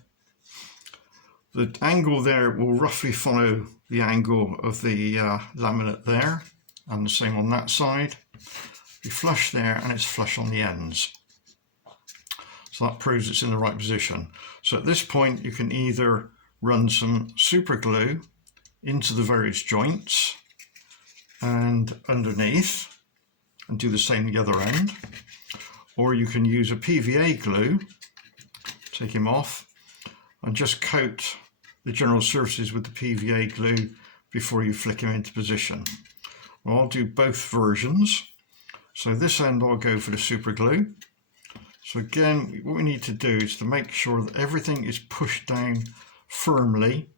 The angle there will roughly follow the angle of the laminate there, and the same on that side. Be flush there and it's flush on the ends. So that proves it's in the right position. So at this point you can either run some super glue into the various joints and underneath and do the same the other end, or you can use a PVA glue, take him off, and just coat the general surfaces with the PVA glue before you flick him into position. Well, I'll do both versions. So this end I'll go for the super glue. So again, what we need to do is to make sure that everything is pushed down firmly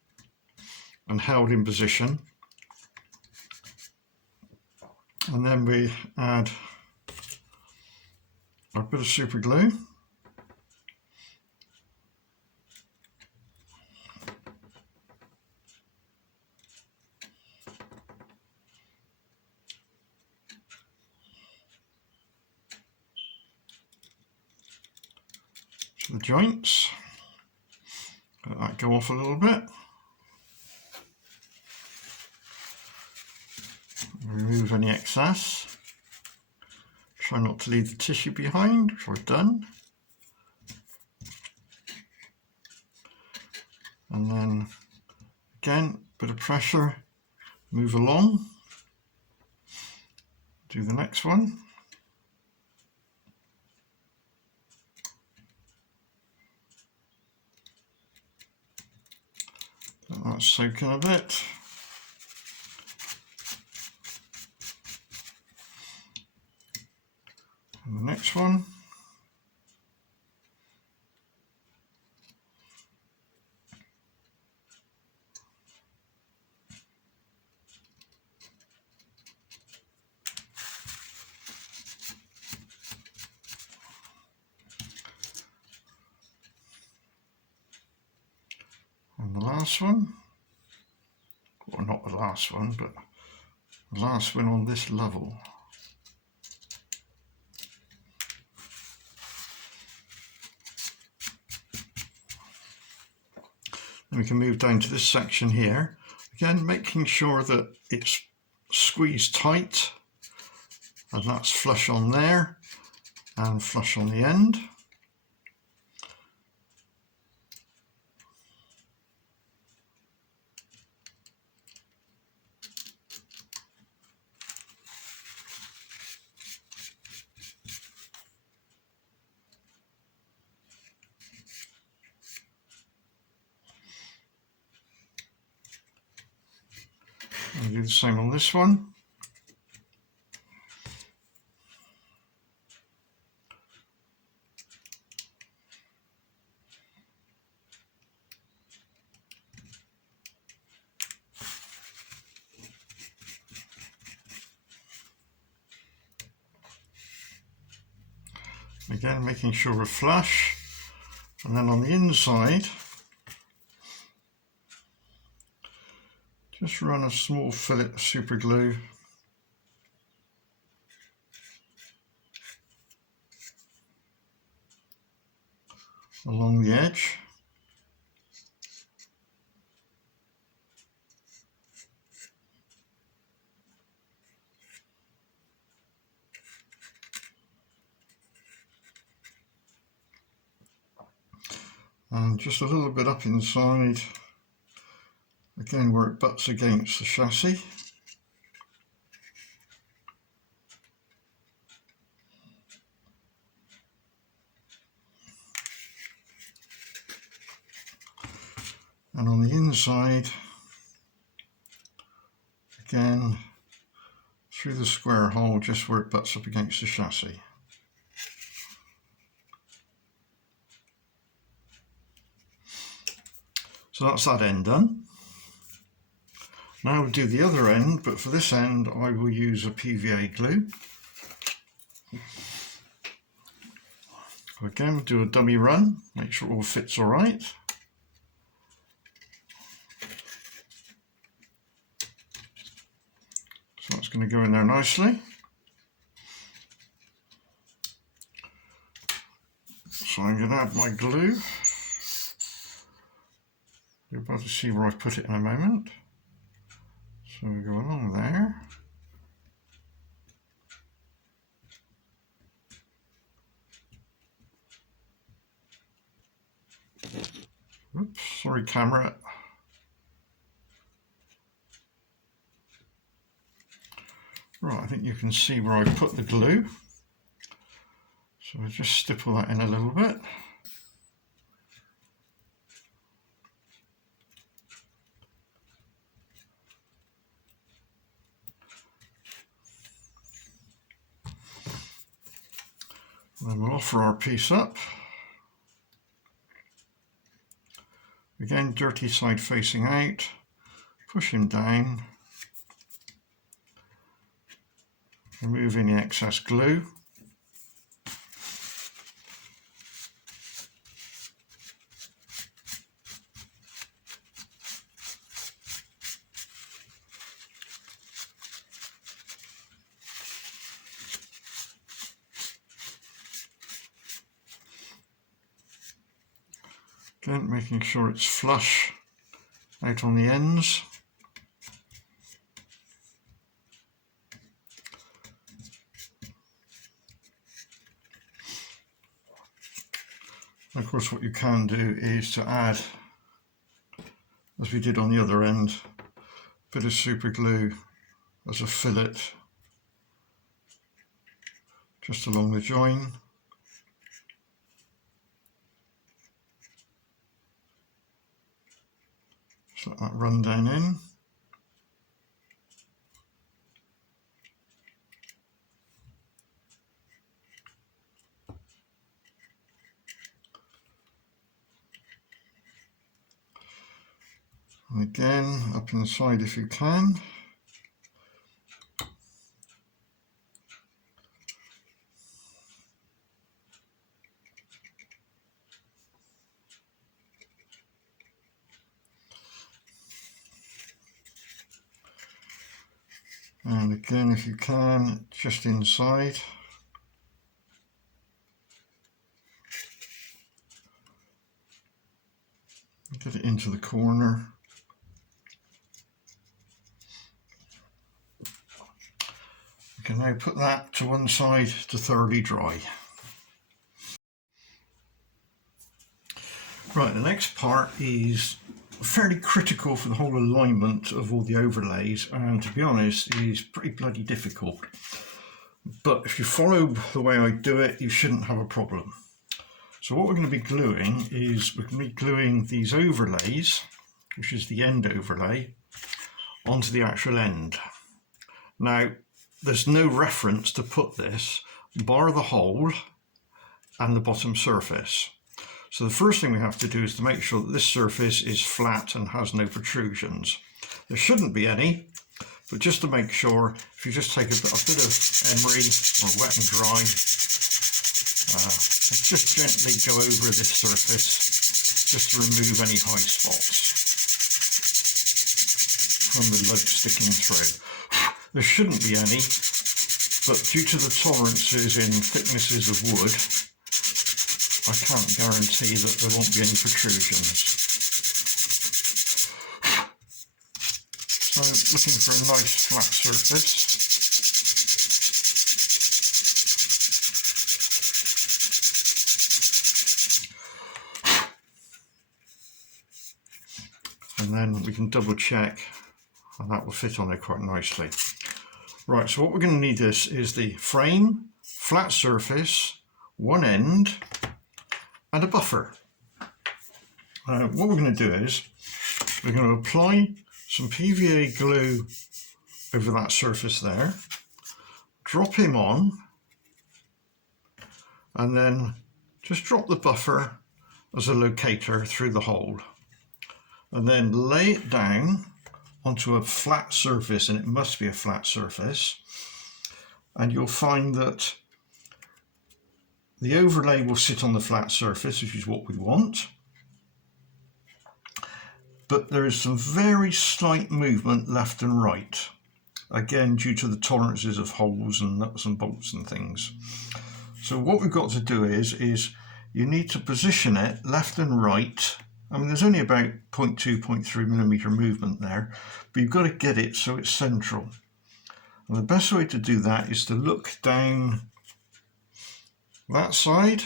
and held in position. And then we add our bit of super glue. To the joints. Let that go off a little bit. Remove any excess. Try not to leave the tissue behind, which we've done. And then again, bit of pressure, move along. Do the next one. Let that soak in a bit. And the next one. And the last one. Well, not the last one, but the last one on this level. And we can move down to this section here. Again, making sure that it's squeezed tight, and that's flush on there and flush on the end. I'll do the same on this one. Again, making sure we're flush, and then on the inside, just run a small fillet of super glue along the edge. And just a little bit up inside, again where it butts against the chassis. And on the inside, again through the square hole just where it butts up against the chassis. So that's that end done. Now we'll do the other end, but for this end I will use a PVA glue. Again, we'll do a dummy run, make sure it all fits all right. So that's going to go in there nicely. So I'm going to add my glue. You're about to see where I've put it in a moment. So we go along there. Oops, sorry camera. Right, I think you can see where I put the glue. So I'll just stipple that in a little bit. And then we'll offer our piece up. Again, dirty side facing out, push him down, remove any excess glue. Again, making sure it's flush out on the ends. And of course what you can do is to add, as we did on the other end, a bit of super glue as a fillet just along the join. Just let that run down in. And again, up inside if you can. And again, if you can, just inside. Get it into the corner. We can now put that to one side to thoroughly dry. Right, the next part is fairly critical for the whole alignment of all the overlays, and to be honest is pretty bloody difficult, but if you follow the way I do it you shouldn't have a problem. So what we're going to be gluing is we're going to be gluing these overlays, which is the end overlay, onto the actual end. Now there's no reference to put this bar the hole and the bottom surface. So the first thing we have to do is to make sure that this surface is flat and has no protrusions. There shouldn't be any, but just to make sure, if you just take a bit of emery or wet and dry, just gently go over this surface just to remove any high spots from the lug sticking through. There shouldn't be any, but due to the tolerances in thicknesses of wood, I can't guarantee that there won't be any protrusions. So looking for a nice flat surface. And then we can double check and that will fit on there quite nicely. Right, so what we're going to need this is the frame, flat surface, one end, and a buffer. What we're going to do is we're going to apply some PVA glue over that surface there, drop him on, and then just drop the buffer as a locator through the hole. and then lay it down onto a flat surface, and it must be a flat surface, and you'll find that the overlay will sit on the flat surface, which is what we want, but there is some very slight movement left and right, again due to the tolerances of holes and nuts and bolts and things. So what we've got to do is you need to position it left and right. I mean, there's only about 0.2, 0.3 millimeter movement there, but you've got to get it so it's central. And the best way to do that is to look down that side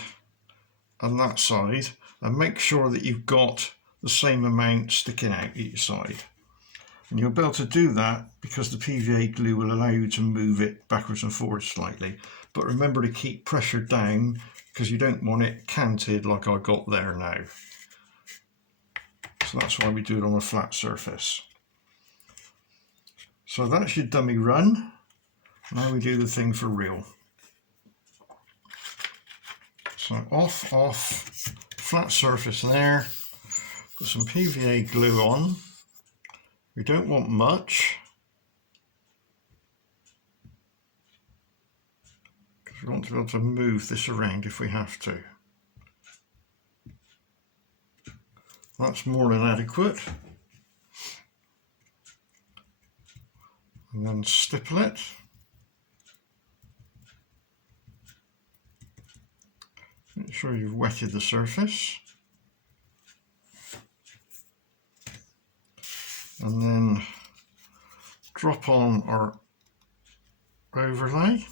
and that side and make sure that you've got the same amount sticking out each side. And you'll be able to do that because the PVA glue will allow you to move it backwards and forwards slightly. But remember to keep pressure down because you don't want it canted like I got there now. So that's why we do it on a flat surface. So that's your dummy run. Now we do the thing for real. So off, flat surface there. Put some PVA glue on. We don't want much, because we want to be able to move this around if we have to. That's more than adequate. And then stipple it. Make sure you've wetted the surface. And then drop on our overlay,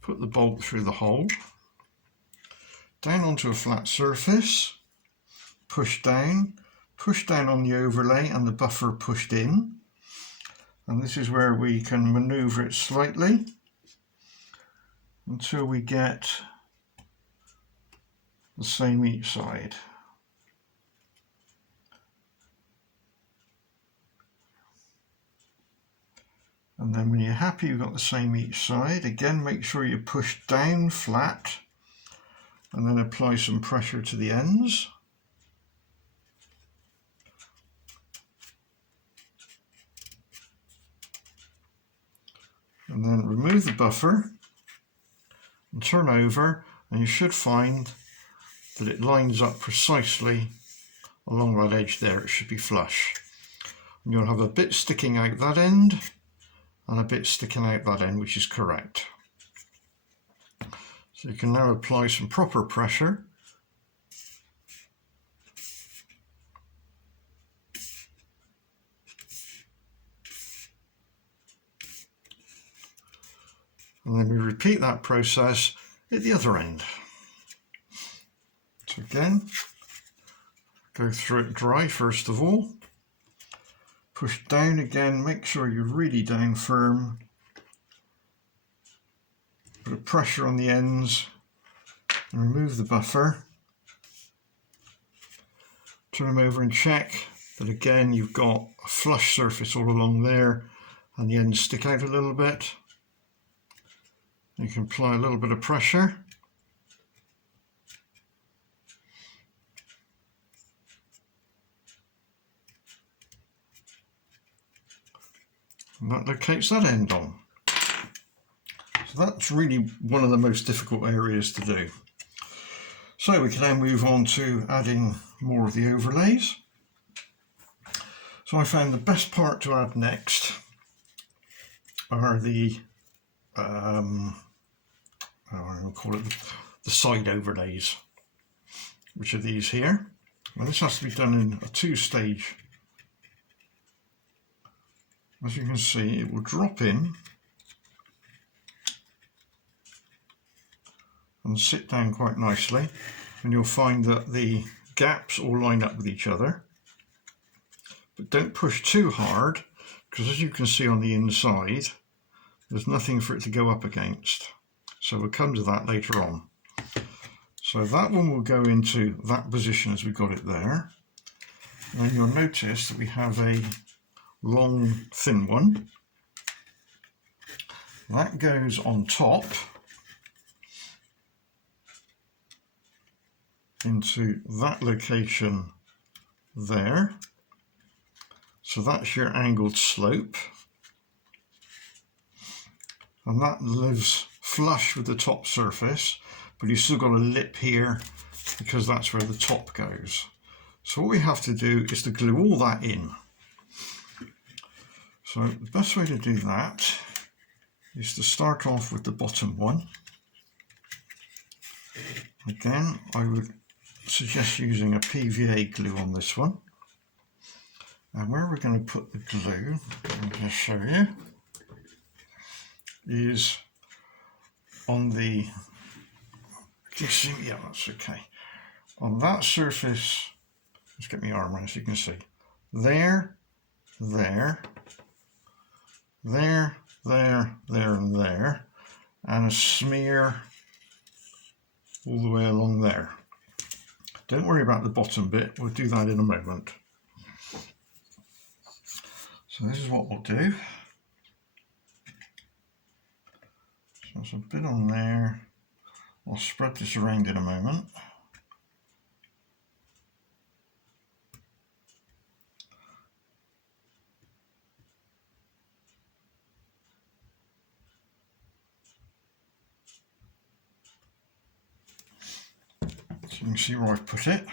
put the bolt through the hole, down onto a flat surface, push down on the overlay and the buffer pushed in, and this is where we can maneuver it slightly until we get the same each side. And then when you're happy you've got the same each side, again make sure you push down flat and then apply some pressure to the ends. And then remove the buffer and turn over, and you should find that it lines up precisely along that edge there. It should be flush. And you'll have a bit sticking out that end and a bit sticking out that end, which is correct. So you can now apply some proper pressure. And then we repeat that process at the other end. So again, go through it dry first of all. Push down again, make sure you're really down firm. Put a pressure on the ends and remove the buffer. Turn them over and check that again you've got a flush surface all along there and the ends stick out a little bit. You can apply a little bit of pressure. And that locates that end on. So that's really one of the most difficult areas to do. So we can now move on to adding more of the overlays. So I found the best part to add next are the I don't know, call it the side overlays, which are these here. Now this has to be done in a two-stage. As you can see, it will drop in and sit down quite nicely, and you'll find that the gaps all line up with each other. But don't push too hard, because as you can see on the inside, there's nothing for it to go up against. So we'll come to that later on. So that one will go into that position as we got it there. And you'll notice that we have a long thin one. That goes on top into that location there. So that's your angled slope. And that lives flush with the top surface, but you've still got a lip here because that's where the top goes. So what we have to do is to glue all that in. So the best way to do that is to start off with the bottom one. Again, I would suggest using a PVA glue on this one. And where we're going to put the glue, I'm going to show you, is on the, yeah, that's okay. On that surface, let's get my arm around so you can see. There, there, there, there, there, and there, and a smear all the way along there. Don't worry about the bottom bit, we'll do that in a moment. So this is what we'll do. So there's a bit on there. I'll spread this around in a moment. So you can see where I've put it.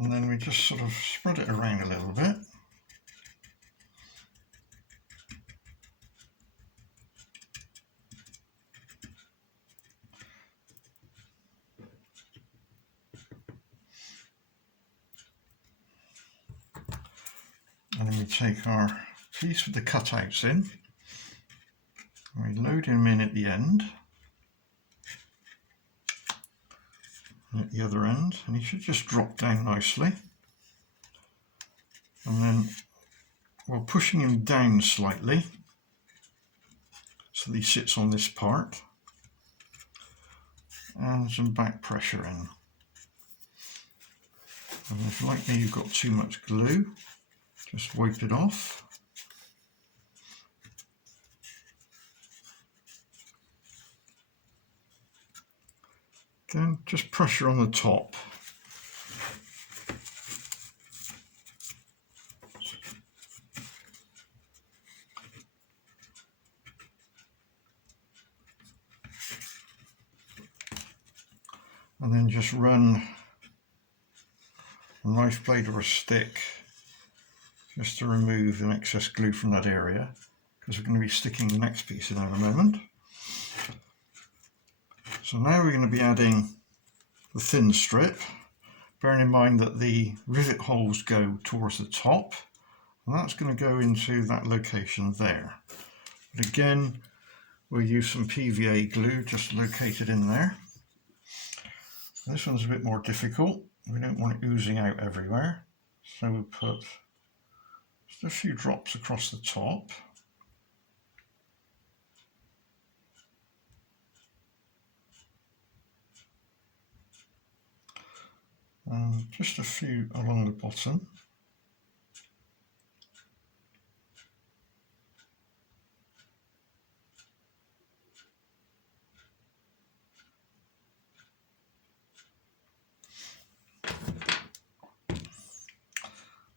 And then we just sort of spread it around a little bit. And then we take our piece with the cutouts in, and we load him in at the end, and at the other end, and he should just drop down nicely. And then we're pushing him down slightly so that he sits on this part, and some back pressure in. And if like me you've got too much glue, just wipe it off. Again, just pressure on the top. And then just run a knife blade or a stick just to remove an excess glue from that area, because we're going to be sticking the next piece in a moment. So now we're going to be adding the thin strip, bearing in mind that the rivet holes go towards the top, and that's going to go into that location there. But again, we'll use some PVA glue just located in there. This one's a bit more difficult. We don't want it oozing out everywhere, so we'll put just a few drops across the top. And just a few along the bottom.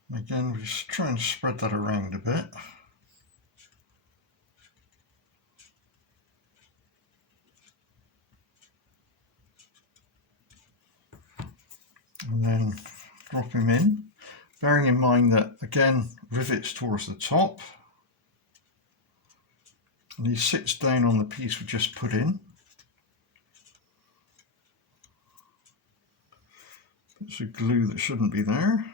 And again, we just try and spread that around a bit. And then drop him in, bearing in mind that, again, rivets towards the top. And he sits down on the piece we just put in. It's a glue that shouldn't be there.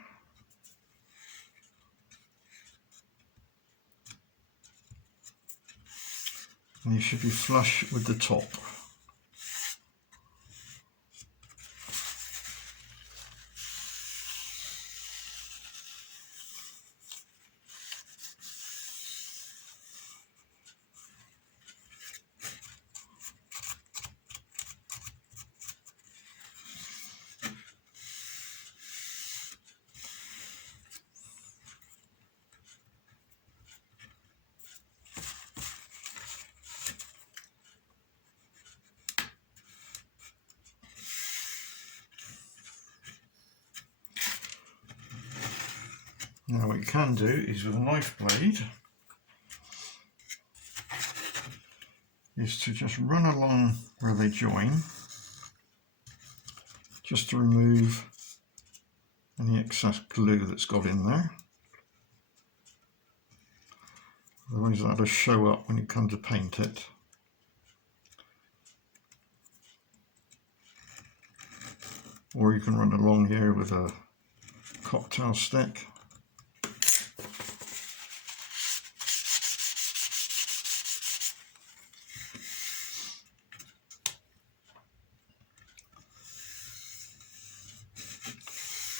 And he should be flush with the top. Now what you can do is with a knife blade is to just run along where they join, just to remove any excess glue that's got in there. Otherwise that'll show up when you come to paint it. Or you can run along here with a cocktail stick.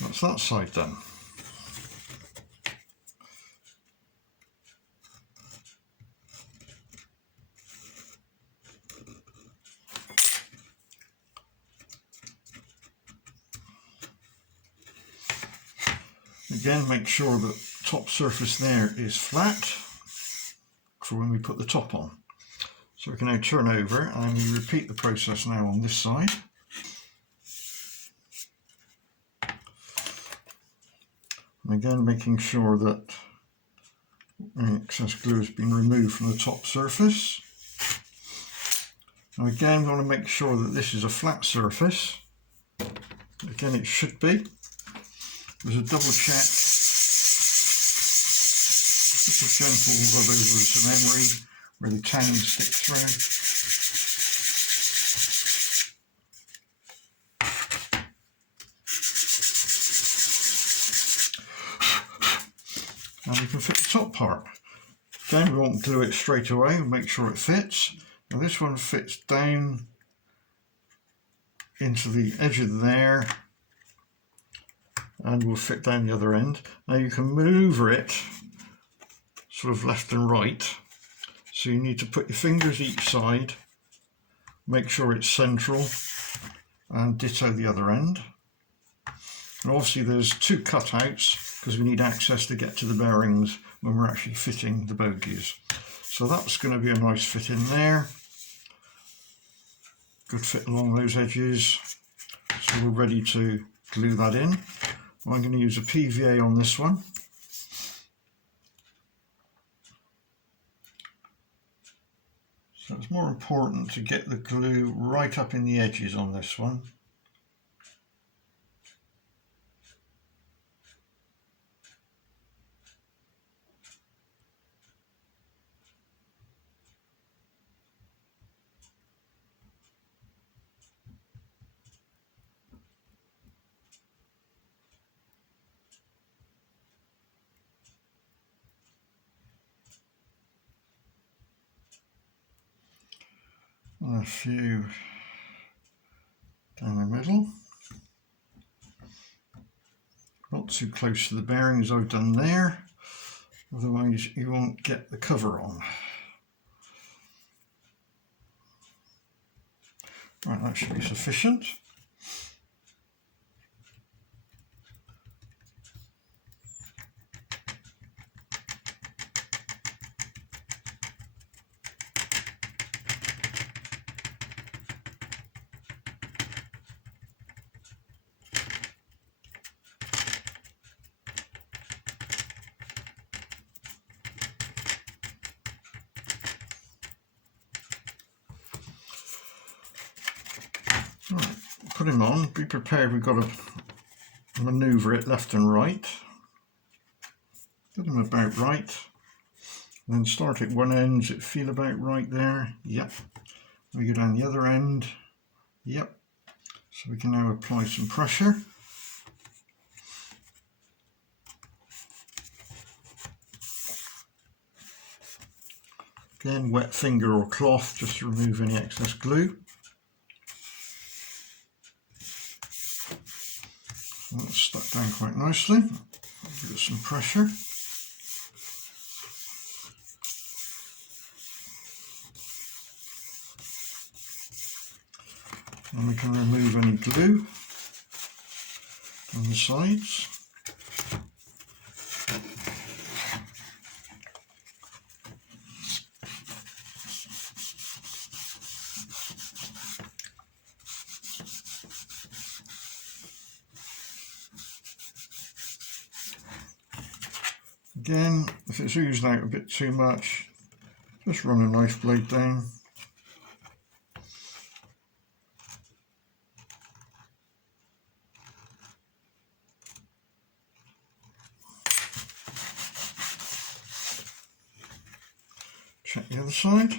That's that side done. Again, make sure that top surface there is flat for when we put the top on. So we can now turn over and we repeat the process now on this side. And again, making sure that any excess glue has been removed from the top surface. Now again, we want to make sure that this is a flat surface. Again, it should be. There's a double check. Just a gentle rub over some emery where the tannins stick through. And we can fit the top part. Again, we won't glue it straight away, we'll make sure it fits. Now this one fits down into the edge of there, and will fit down the other end. Now you can maneuver it sort of left and right, so you need to put your fingers each side, make sure it's central, and ditto the other end. And obviously there's two cutouts because we need access to get to the bearings when we're actually fitting the bogies. So that's going to be a nice fit in there. Good fit along those edges. So we're ready to glue that in. I'm going to use a PVA on this one. So it's more important to get the glue right up in the edges on this one. And a few down the middle. Not too close to the bearings I've done there, otherwise you won't get the cover on. Right, that should be sufficient. Right, put him on, be prepared, we've got to manoeuvre it left and right. Get him about right. Then start at one end, does it feel about right there? Yep. We go down the other end. Yep. So we can now apply some pressure. Again, wet finger or cloth just to remove any excess glue. So that's stuck down quite nicely. Give it some pressure. And we can remove any glue on the sides. Again, if it's oozed out a bit too much, just run a knife blade down. Check the other side.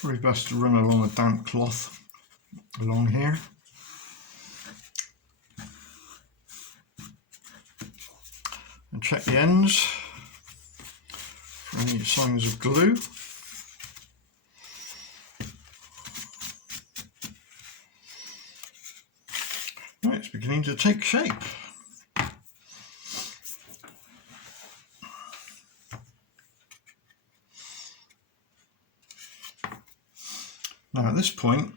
Probably best to run along a damp cloth along here. And check the ends for any signs of glue. Right, it's beginning to take shape. Now at this point,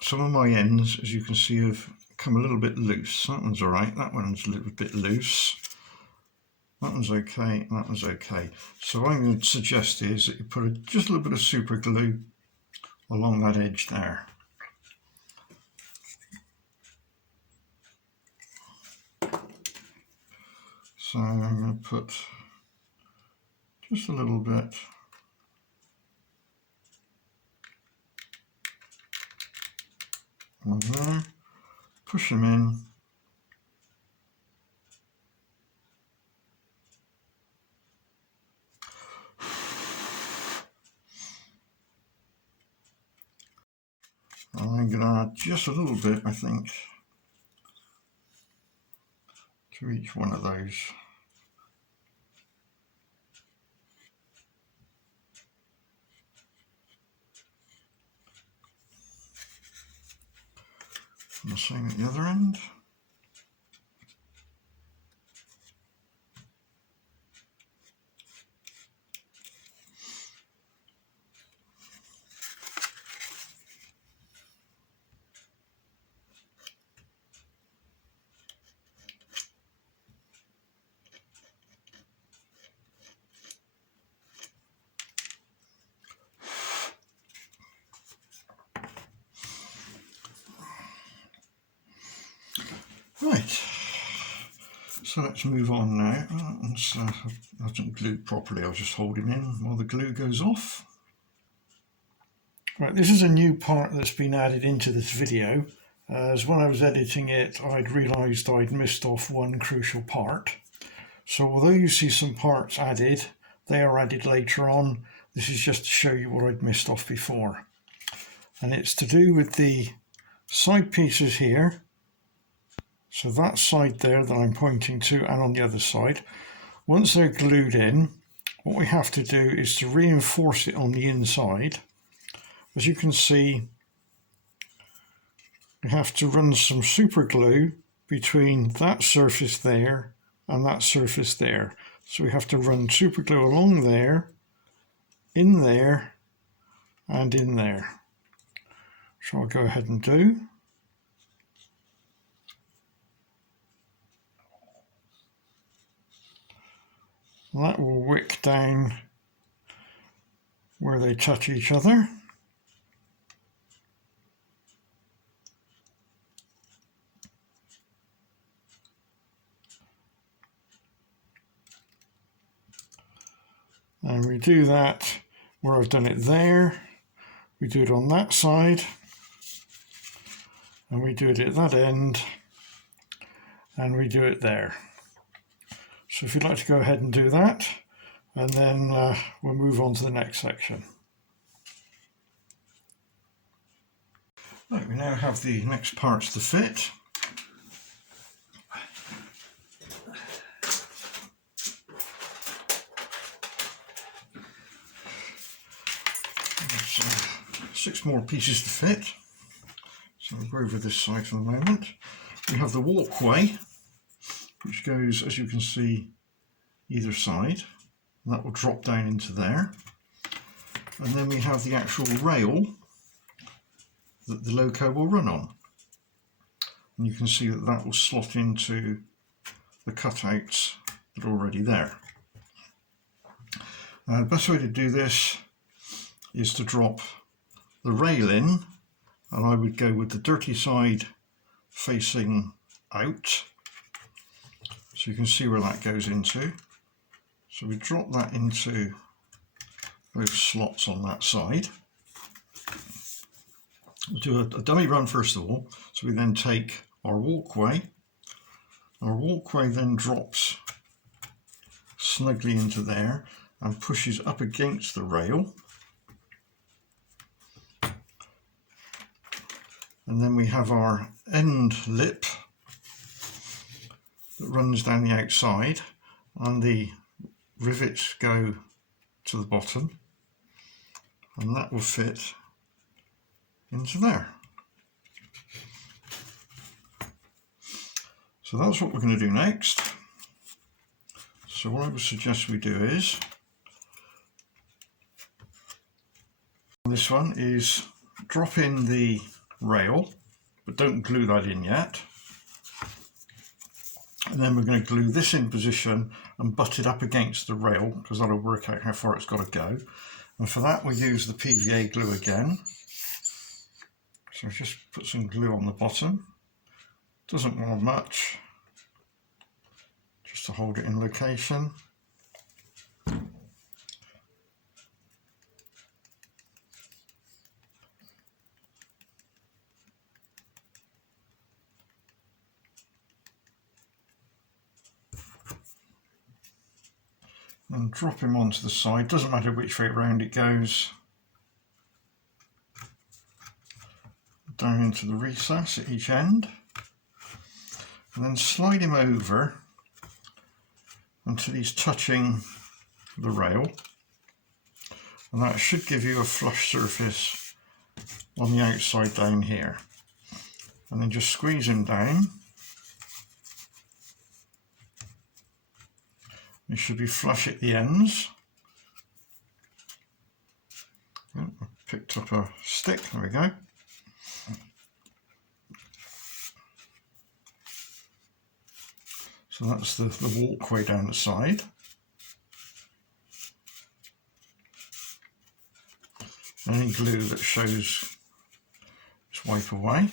some of my ends, as you can see, have come a little bit loose. That one's alright, that one's a little bit loose. That one's okay, that one's okay. So what I'm going to suggest is that you put just a little bit of super glue along that edge there. So I'm going to put just a little bit on there, push them in. I'm going to add just a little bit, I think, to each one of those. And the same at the other end. Right, so let's move on now. That one's hasn't glued properly. I'll just hold him in while the glue goes off. Right, this is a new part that's been added into this video. As when I was editing it, I'd realised I'd missed off one crucial part. So although you see some parts added, they are added later on. This is just to show you what I'd missed off before. And it's to do with the side pieces here. So that side there that I'm pointing to, and on the other side, once they're glued in, what we have to do is to reinforce it on the inside. As you can see, we have to run some super glue between that surface there and that surface there. So we have to run super glue along there, in there, and in there. So I'll go ahead and do. That will wick down where they touch each other. And we do that where I've done it there. We do it on that side. And we do it at that end. And we do it there. So if you'd like to go ahead and do that, and then we'll move on to the next section. Right, we now have the next parts to fit. There's 6 more pieces to fit. So we'll go over this side for the moment. We have the walkway, which goes, as you can see, either side. And that will drop down into there. And then we have the actual rail that the loco will run on. And you can see that that will slot into the cutouts that are already there. The best way to do this is to drop the rail in, and I would go with the dirty side facing out, so you can see where that goes into. So we drop that into those slots on that side. We'll do a dummy run first of all. So we then take our walkway. Our walkway then drops snugly into there and pushes up against the rail. And then we have our end lip that runs down the outside, and the rivets go to the bottom, and that will fit into there. So that's what we're going to do next. So what I would suggest we do is, this one is drop in the rail, but don't glue that in yet. And then we're going to glue this in position and butt it up against the rail, because that'll work out how far it's got to go. And for that we'll use the PVA glue again. So just put some glue on the bottom. Doesn't want much, just to hold it in location. And drop him onto the side. Doesn't matter which way round it goes. Down into the recess at each end. And then slide him over until he's touching the rail. And that should give you a flush surface on the outside down here. And then just squeeze him down. It should be flush at the ends. Oh, I picked up a stick, there we go. So that's the walkway down the side. Any glue that shows, just wipe away.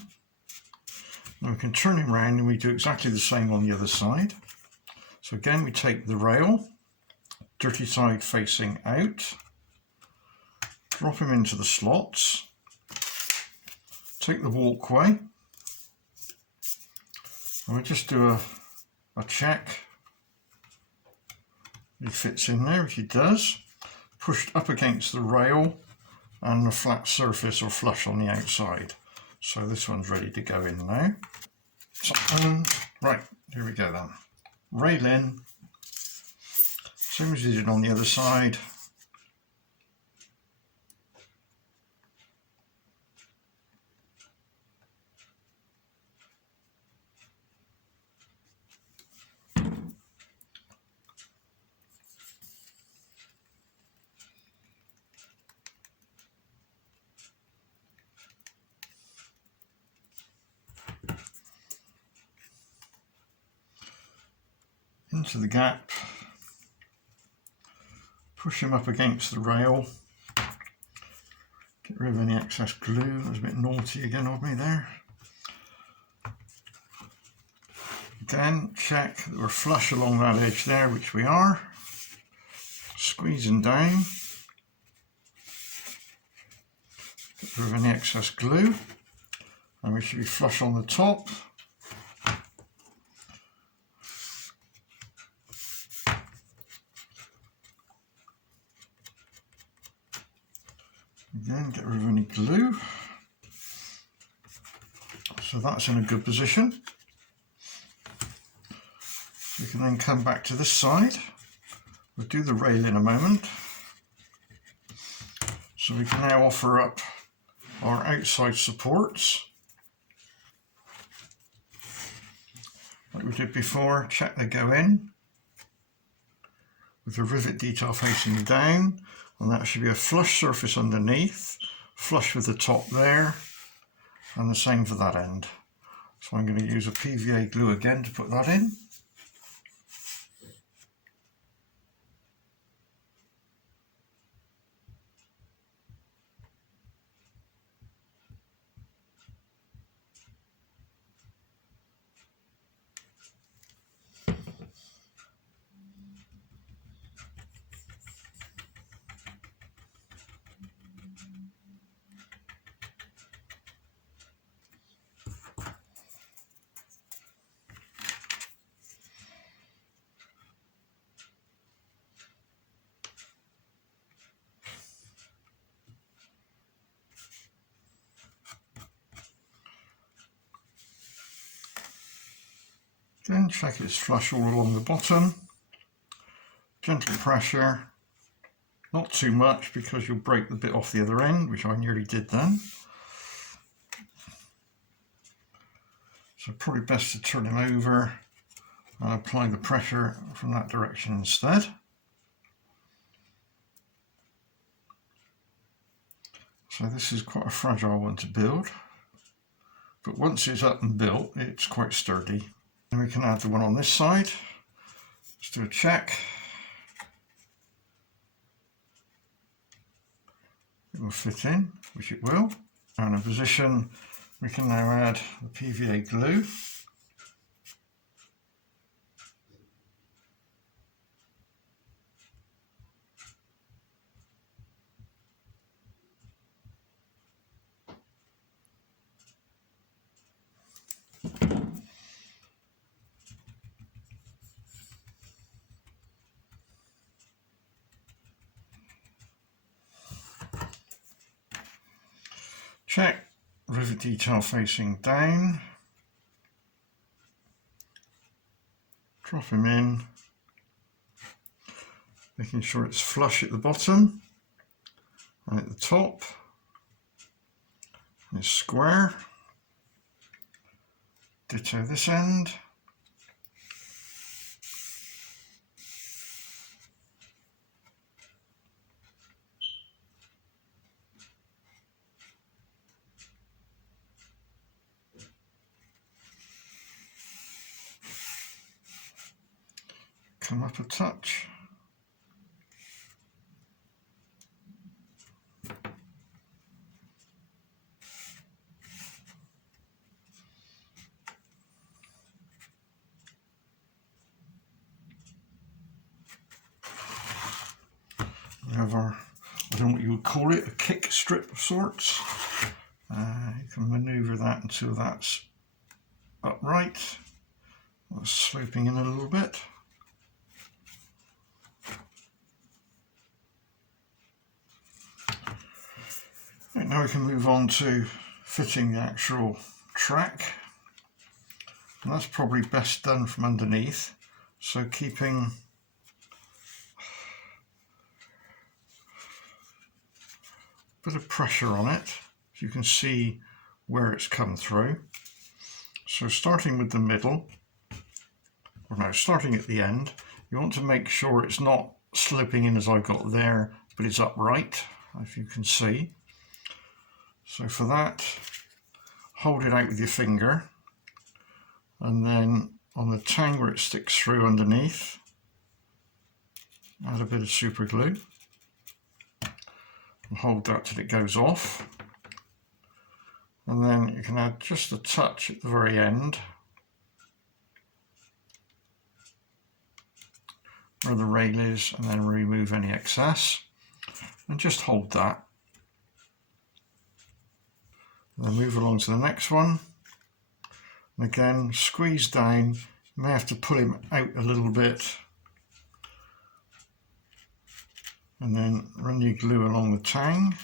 Now we can turn him around and we do exactly the same on the other side. So again, we take the rail, dirty side facing out, drop him into the slots, take the walkway, and we just do a check. He fits in there, if he does, pushed up against the rail and the flat surface or flush on the outside. So this one's ready to go in now. So, right, here we go then. Rail in, same as you did on the other side. Into the gap, push him up against the rail, get rid of any excess glue. That was a bit naughty again of me there. Again, check that we're flush along that edge there, which we are. Squeezing down, get rid of any excess glue, and we should be flush on the top. Again, get rid of any glue. So that's in a good position. We can then come back to this side. We'll do the rail in a moment. So we can now offer up our outside supports. like we did before, check they go in with the rivet detail facing down, and that should be a flush surface underneath, flush with the top there, and the same for that end. So I'm going to use a PVA glue again to put that in. Then check it's flush all along the bottom. Gentle pressure, not too much because you'll break the bit off the other end, which I nearly did then. So probably best to turn it over and apply the pressure from that direction instead. So this is quite a fragile one to build, but once it's up and built, it's quite sturdy. And we can add the one on this side. Let's do a check. It will fit in, which it will. And in position, we can now add the PVA glue. Check, rivet detail facing down. Drop him in, making sure it's flush at the bottom and at the top. And it's square. Ditto this end. Come up a touch. We have our, I don't know what you would call it, a kick strip of sorts. You can manoeuvre that until that's upright. That's sloping in a little bit. Right, now we can move on to fitting the actual track. And that's probably best done from underneath. So keeping a bit of pressure on it, so you can see where it's come through. So starting with the middle, or no, starting at the end, you want to make sure it's not sloping in as I got there, but it's upright, if you can see. So for that, hold it out with your finger, and then on the tang where it sticks through underneath, add a bit of super glue and hold that till it goes off. And then you can add just a touch at the very end where the rail is, and then remove any excess and just hold that. Then move along to the next one, and again squeeze down. You may have to pull him out a little bit, and then run your glue along the tang.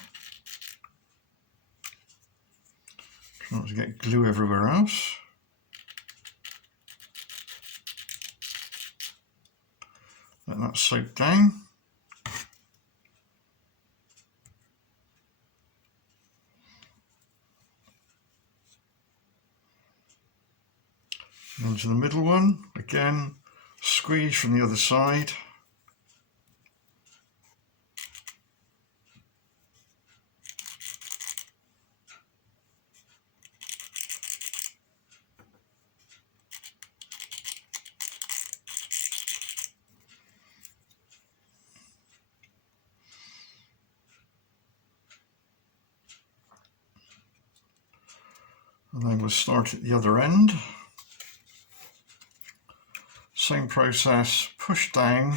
Try not to get glue everywhere else. Let that soak down. Onto the middle one, again, squeeze from the other side. And then we'll start at the other end. Same process, push down.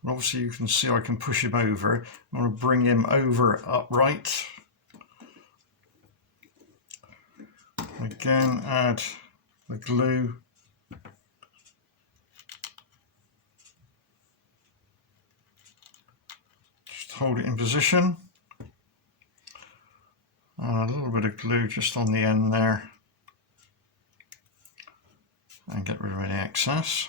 And obviously you can see I can push him over. I want to bring him over upright. Again, add the glue. Just hold it in position. And a little bit of glue just on the end there. And get rid of any excess.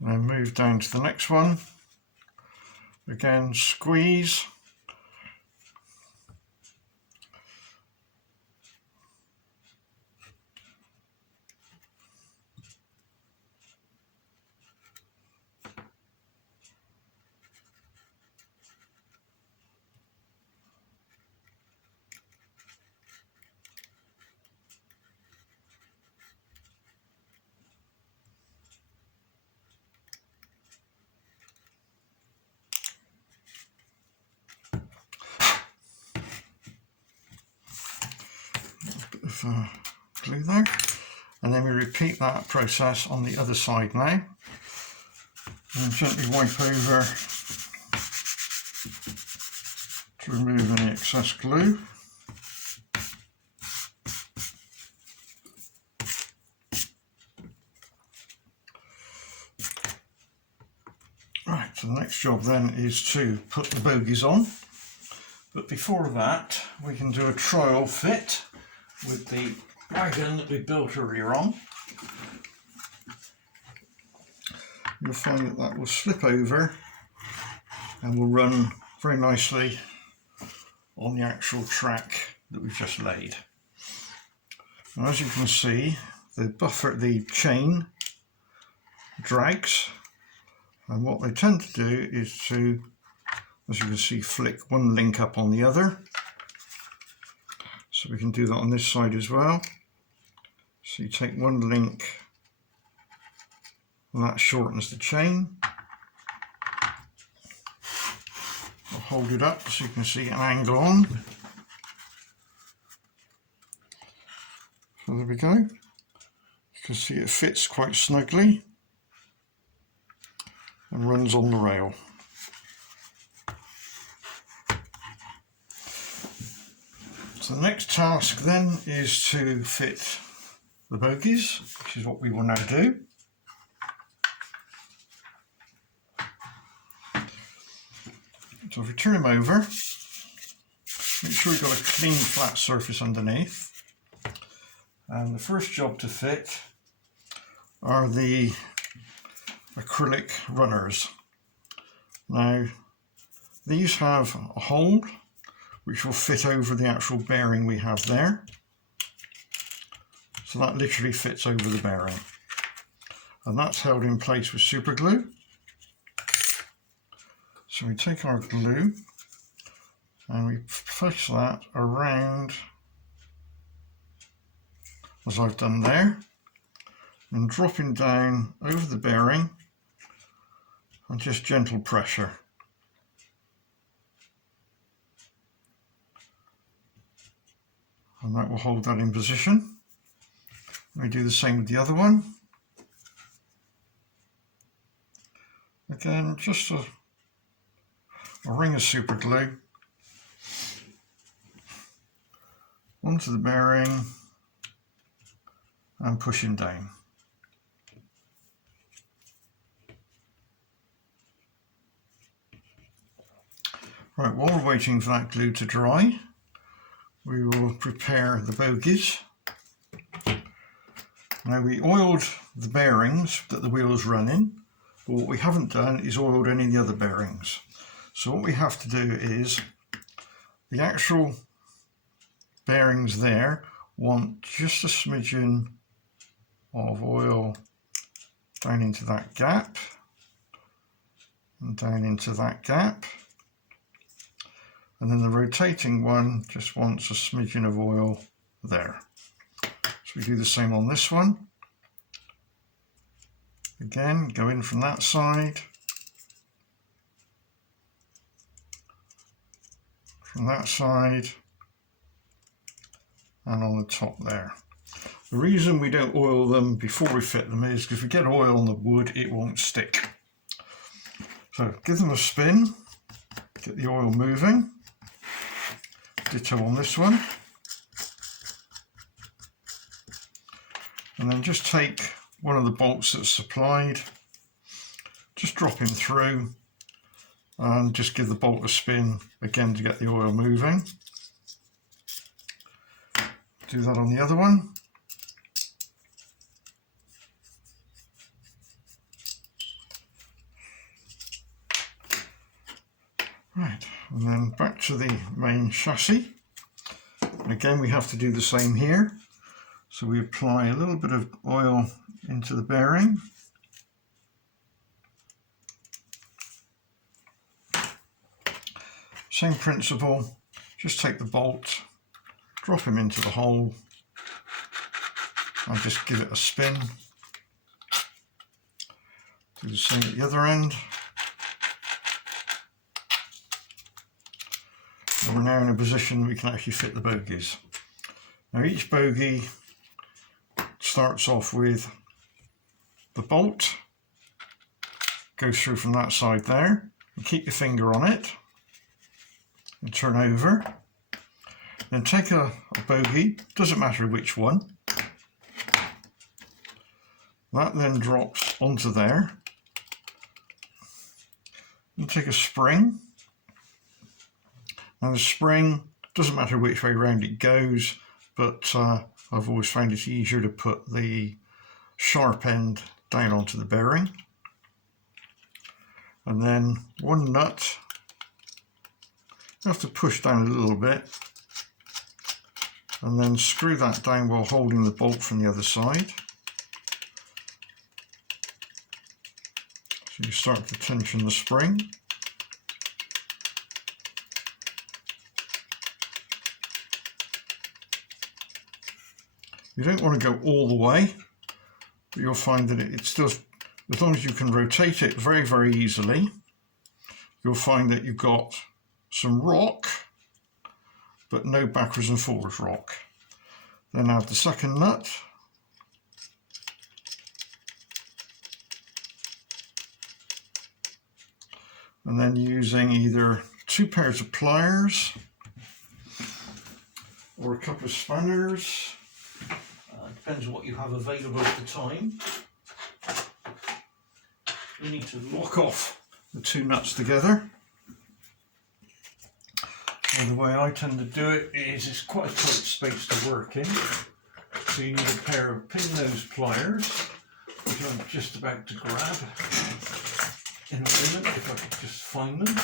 And then move down to the next one. Again, squeeze. Of glue there, and then we repeat that process on the other side now, and gently wipe over to remove any excess glue. Right, so the next job then is to put the bogies on, but before that we can do a trial fit with the wagon that we built earlier on. You'll find that that will slip over and will run very nicely on the actual track that we've just laid. And as you can see, the chain drags, and what they tend to do is to, as you can see, flick one link up on the other. So we can do that on this side as well. So you take one link and that shortens the chain. I'll hold it up so you can see an angle on. So there we go. You can see it fits quite snugly and runs on the rail. So the next task then is to fit the bogies, which is what we will now do. So if we turn them over, make sure we've got a clean flat surface underneath. And the first job to fit are the acrylic runners. Now these have a hole which will fit over the actual bearing we have there. So that literally fits over the bearing. And that's held in place with super glue. So we take our glue and we push that around, as I've done there, and dropping down over the bearing and just gentle pressure. And that will hold that in position. We do the same with the other one. Again, just a ring of super glue onto the bearing and pushing down. Right, while we're waiting for that glue to dry, we will prepare the bogies. Now, we oiled the bearings that the wheels run in, but what we haven't done is oiled any of the other bearings. So what we have to do is, the actual bearings there want just a smidgen of oil down into that gap and down into that gap, and then the rotating one just wants a smidgen of oil there. So we do the same on this one. Again, go in from that side, from that side, and on the top there. The reason we don't oil them before we fit them is because if we get oil on the wood, it won't stick. So give them a spin, get the oil moving. Ditto on this one. And then just take one of the bolts that's supplied, just drop him through and just give the bolt a spin again to get the oil moving. Do that on the other one. Right, and then back to the main chassis. And again, we have to do the same here. So we apply a little bit of oil into the bearing. Same principle, just take the bolt, drop him into the hole, and just give it a spin. Do the same at the other end. And we're now in a position we can actually fit the bogies. Now each bogie starts off with the bolt, goes through from that side there, and keep your finger on it and turn over. Then take a bogie, doesn't matter which one, that then drops onto there, and take a spring. Now the spring, doesn't matter which way round it goes, but I've always found it easier to put the sharp end down onto the bearing. And then one nut, you have to push down a little bit, and then screw that down while holding the bolt from the other side. So you start to tension the spring. You don't want to go all the way, but you'll find that it's still, as long as you can rotate it very, very easily, you'll find that you've got some rock, but no backwards and forwards rock. Then add the second nut. And then using either 2 pairs of pliers or a couple of spanners. Depends on what you have available at the time. You need to lock off the 2 nuts together. And the way I tend to do it is it's quite a tight space to work in. So you need a pair of pin nose pliers, which I'm just about to grab in a moment if I could just find them.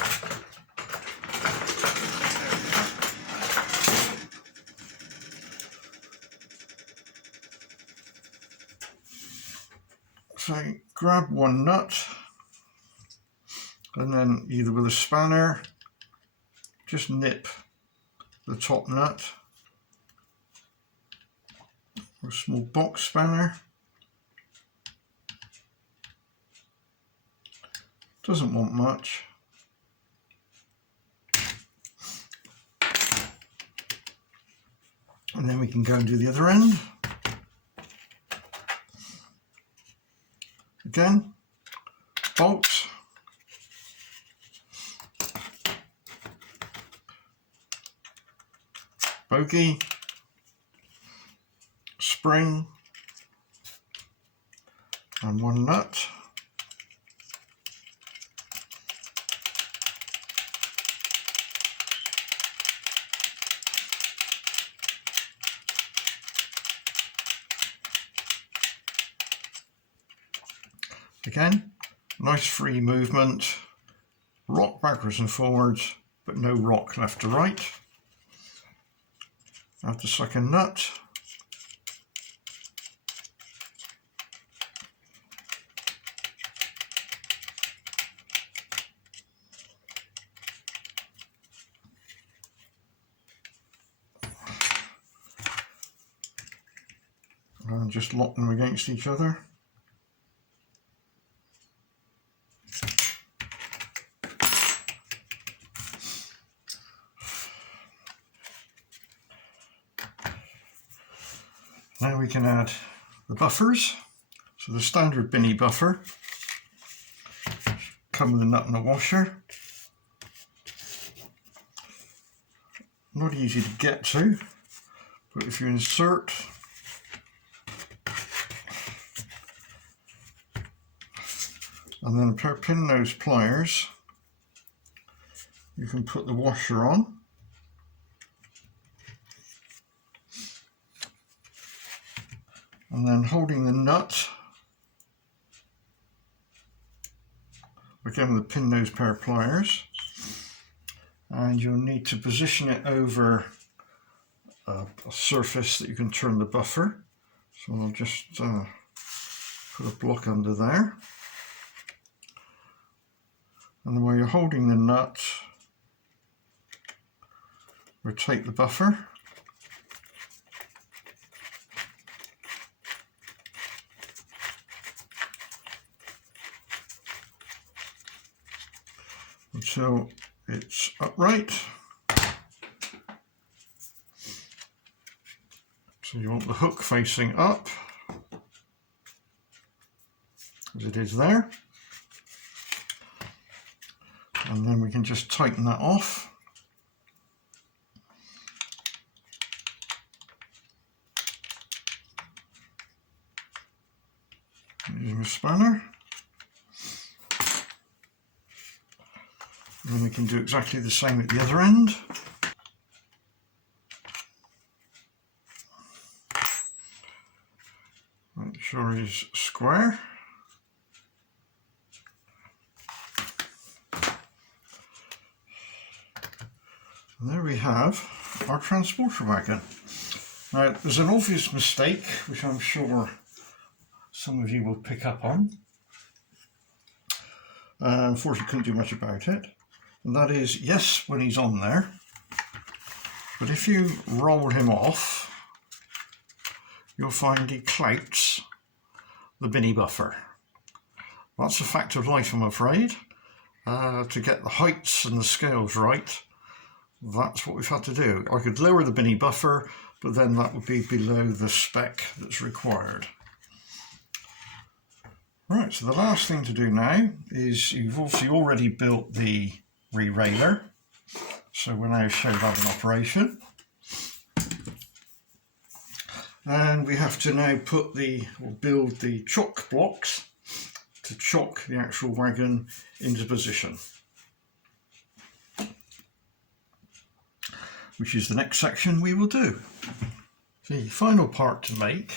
So grab one nut, and then either with a spanner, just nip the top nut, or a small box spanner. Doesn't want much. And then we can go and do the other end. Again, bolt, bogie, spring, and one nut. Again, nice free movement, rock backwards and forwards, but no rock left to right. Add the second nut. And just lock them against each other. Now we can add the buffers. So the standard binny buffer, come with a nut and a washer. Not easy to get to, but if you insert and then a pair of pin nose pliers, you can put the washer on. And then holding the nut, again with a pin nose pair of pliers, and you'll need to position it over a surface that you can turn the buffer. So I'll just put a block under there. And then while you're holding the nut, rotate the buffer. Until it's upright. So you want the hook facing up, as it is there. And then we can just tighten that off. Using a spanner. And then we can do exactly the same at the other end. Make sure he's square. And there we have our transporter wagon. Now, there's an obvious mistake, which I'm sure some of you will pick up on. Unfortunately, couldn't do much about it. And that is, yes, when he's on there, but if you roll him off, you'll find he clouts the binny buffer. That's a fact of life, I'm afraid. To get the heights and the scales right, that's what we've had to do. I could lower the binny buffer, but then that would be below the spec that's required. Right, so the last thing to do now is you've obviously already built the re-railer, so we'll now show that in operation. And we have to now build the chock blocks to chock the actual wagon into position, which is the next section we will do. The final part to make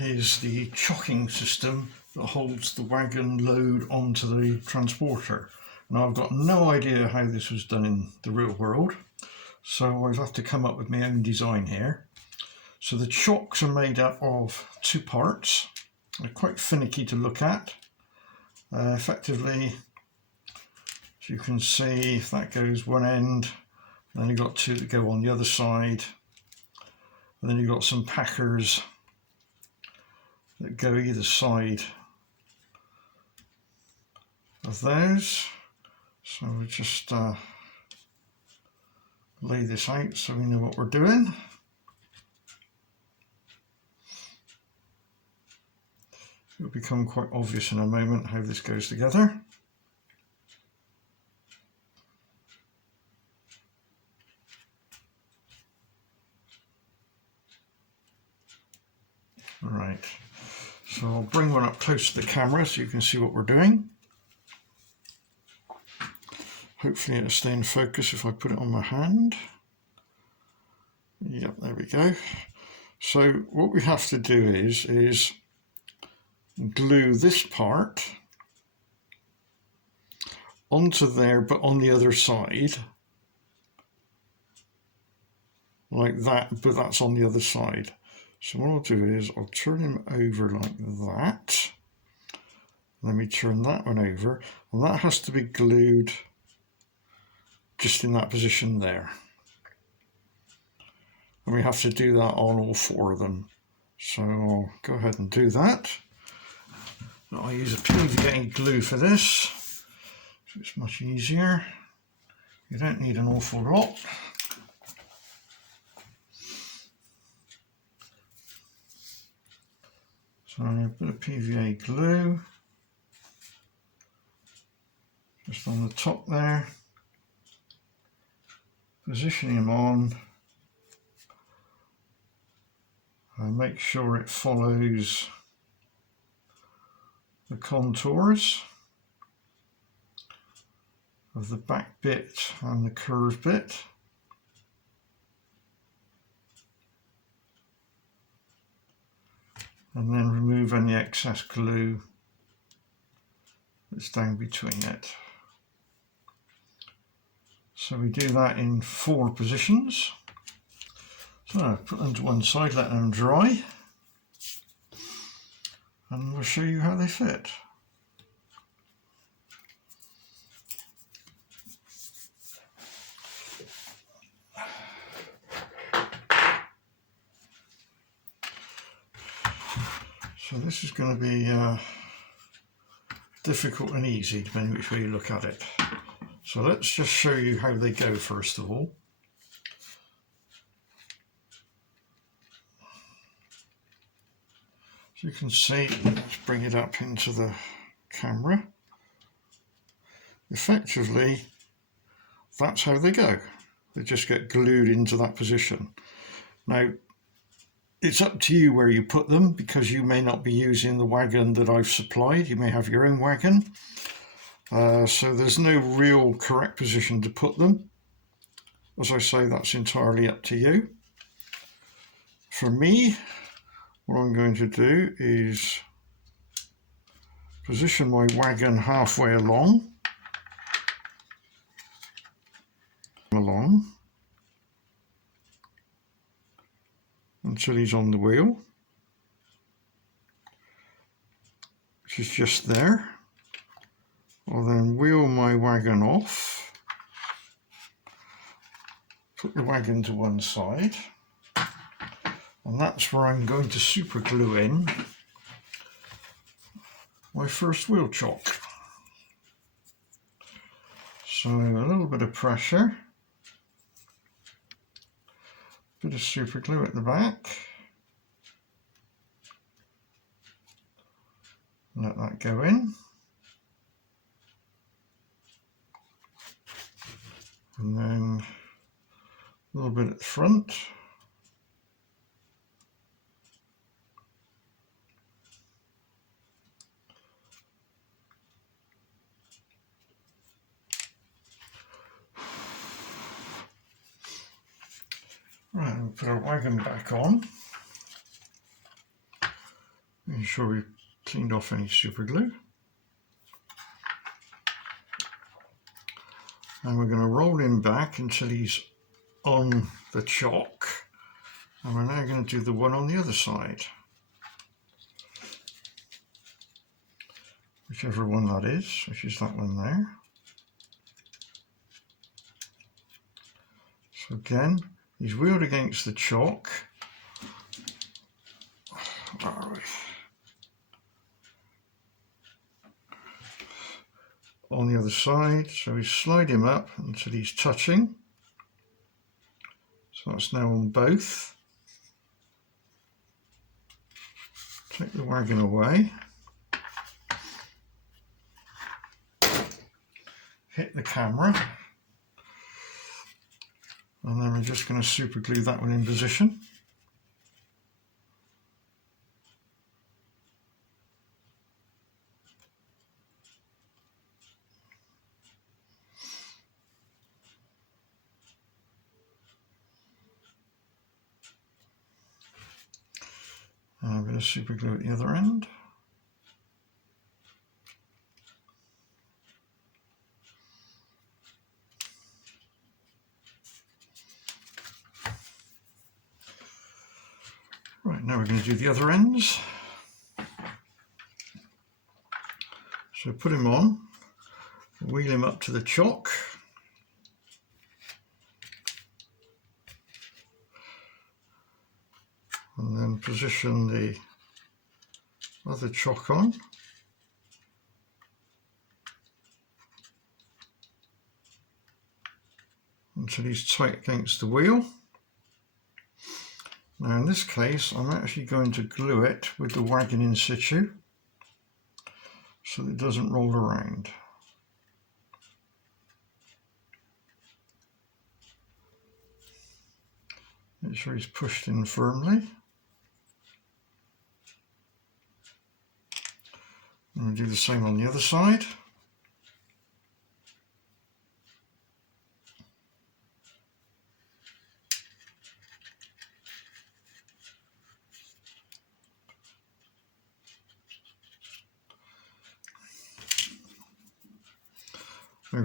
is the chocking system that holds the wagon load onto the transporter. Now, I've got no idea how this was done in the real world, so I've had to come up with my own design here. So the chocks are made up of two parts. They're quite finicky to look at. Effectively, as you can see, if that goes one end, then you've got two that go on the other side, and then you've got some packers that go either side of those. So we just lay this out so we know what we're doing. It'll become quite obvious in a moment how this goes together. Right, so I'll bring one up close to the camera so you can see what we're doing. Hopefully it'll stay in focus if I put it on my hand. Yep, there we go. So what we have to do is glue this part onto there, but on the other side, like that, but that's on the other side. So what I'll do is I'll turn him over like that. Let me turn that one over, and that has to be glued just in that position there. And we have to do that on all four of them. So I'll go ahead and do that. I'll use a PVA glue for this, so it's much easier. You don't need an awful lot. So a bit of PVA glue just on the top there, positioning them on, and make sure it follows the contours of the back bit and the curved bit. And then remove any excess glue that's down between it. So we do that in 4 positions. So I'll put them to one side, let them dry, and we'll show you how they fit. So this is going to be difficult and easy, depending which way you look at it. So let's just show you how they go first of all. As you can see, let's bring it up into the camera. Effectively, that's how they go. They just get glued into that position. Now, it's up to you where you put them, because you may not be using the wagon that I've supplied. You may have your own wagon. So there's no real correct position to put them. As I say, that's entirely up to you. For me, what I'm going to do is position my wagon halfway along until he's on the wheel, which is just there. I'll then wheel my wagon off, put the wagon to one side, and that's where I'm going to super glue in my first wheel chock. So a little bit of pressure, bit of super glue at the back, let that go in, and then a little bit at the front. Right, we'll put our wagon back on. Make sure we've cleaned off any super glue. And we're going to roll him back until he's on the chock. And we're now going to do the one on the other side. Whichever one that is, which is that one there. So again, he's wheeled against the chock. Where are we? On the other side, so we slide him up until he's touching. So that's now on both. Take the wagon away. Hit the camera. And then we're just going to super glue that one in position. And I'm going to super glue at the other end. Right, now we're going to do the other ends. So put him on, wheel him up to the chock. And then position the other chock on. Until he's tight against the wheel. Now in this case I'm actually going to glue it with the wagon in situ so that it doesn't roll around. Make sure he's pushed in firmly. And we'll do the same on the other side.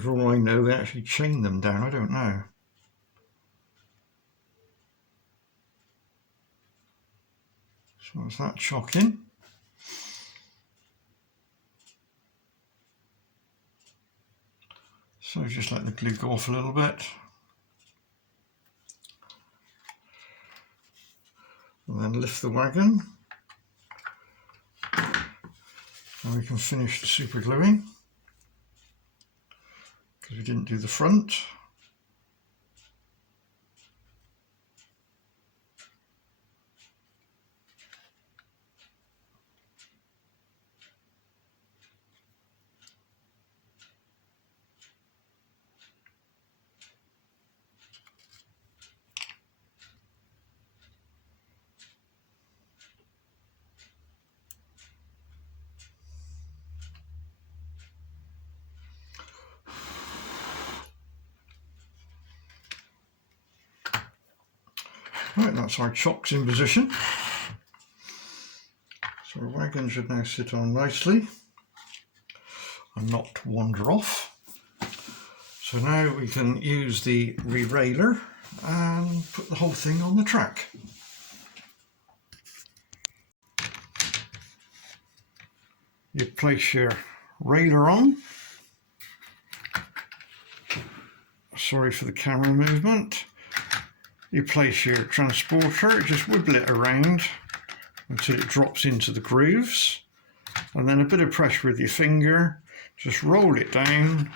For all I know, they actually chain them down, I don't know. So that's that chock in. So just let the glue go off a little bit. And then lift the wagon. And we can finish the super gluing, because we didn't do the front. Right, that's our chocks in position. So our wagon should now sit on nicely and not wander off. So now we can use the re-railer and put the whole thing on the track. You place your railer on. Sorry for the camera movement. You place your transporter, just wibble it around until it drops into the grooves, and then a bit of pressure with your finger, just roll it down,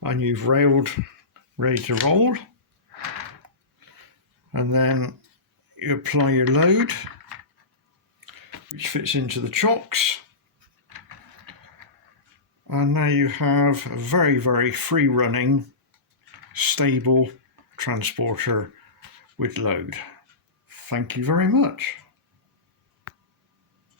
and you've railed, ready to roll. And then you apply your load, which fits into the chocks, and now you have a very, very free running, stable transporter with load. Thank you very much.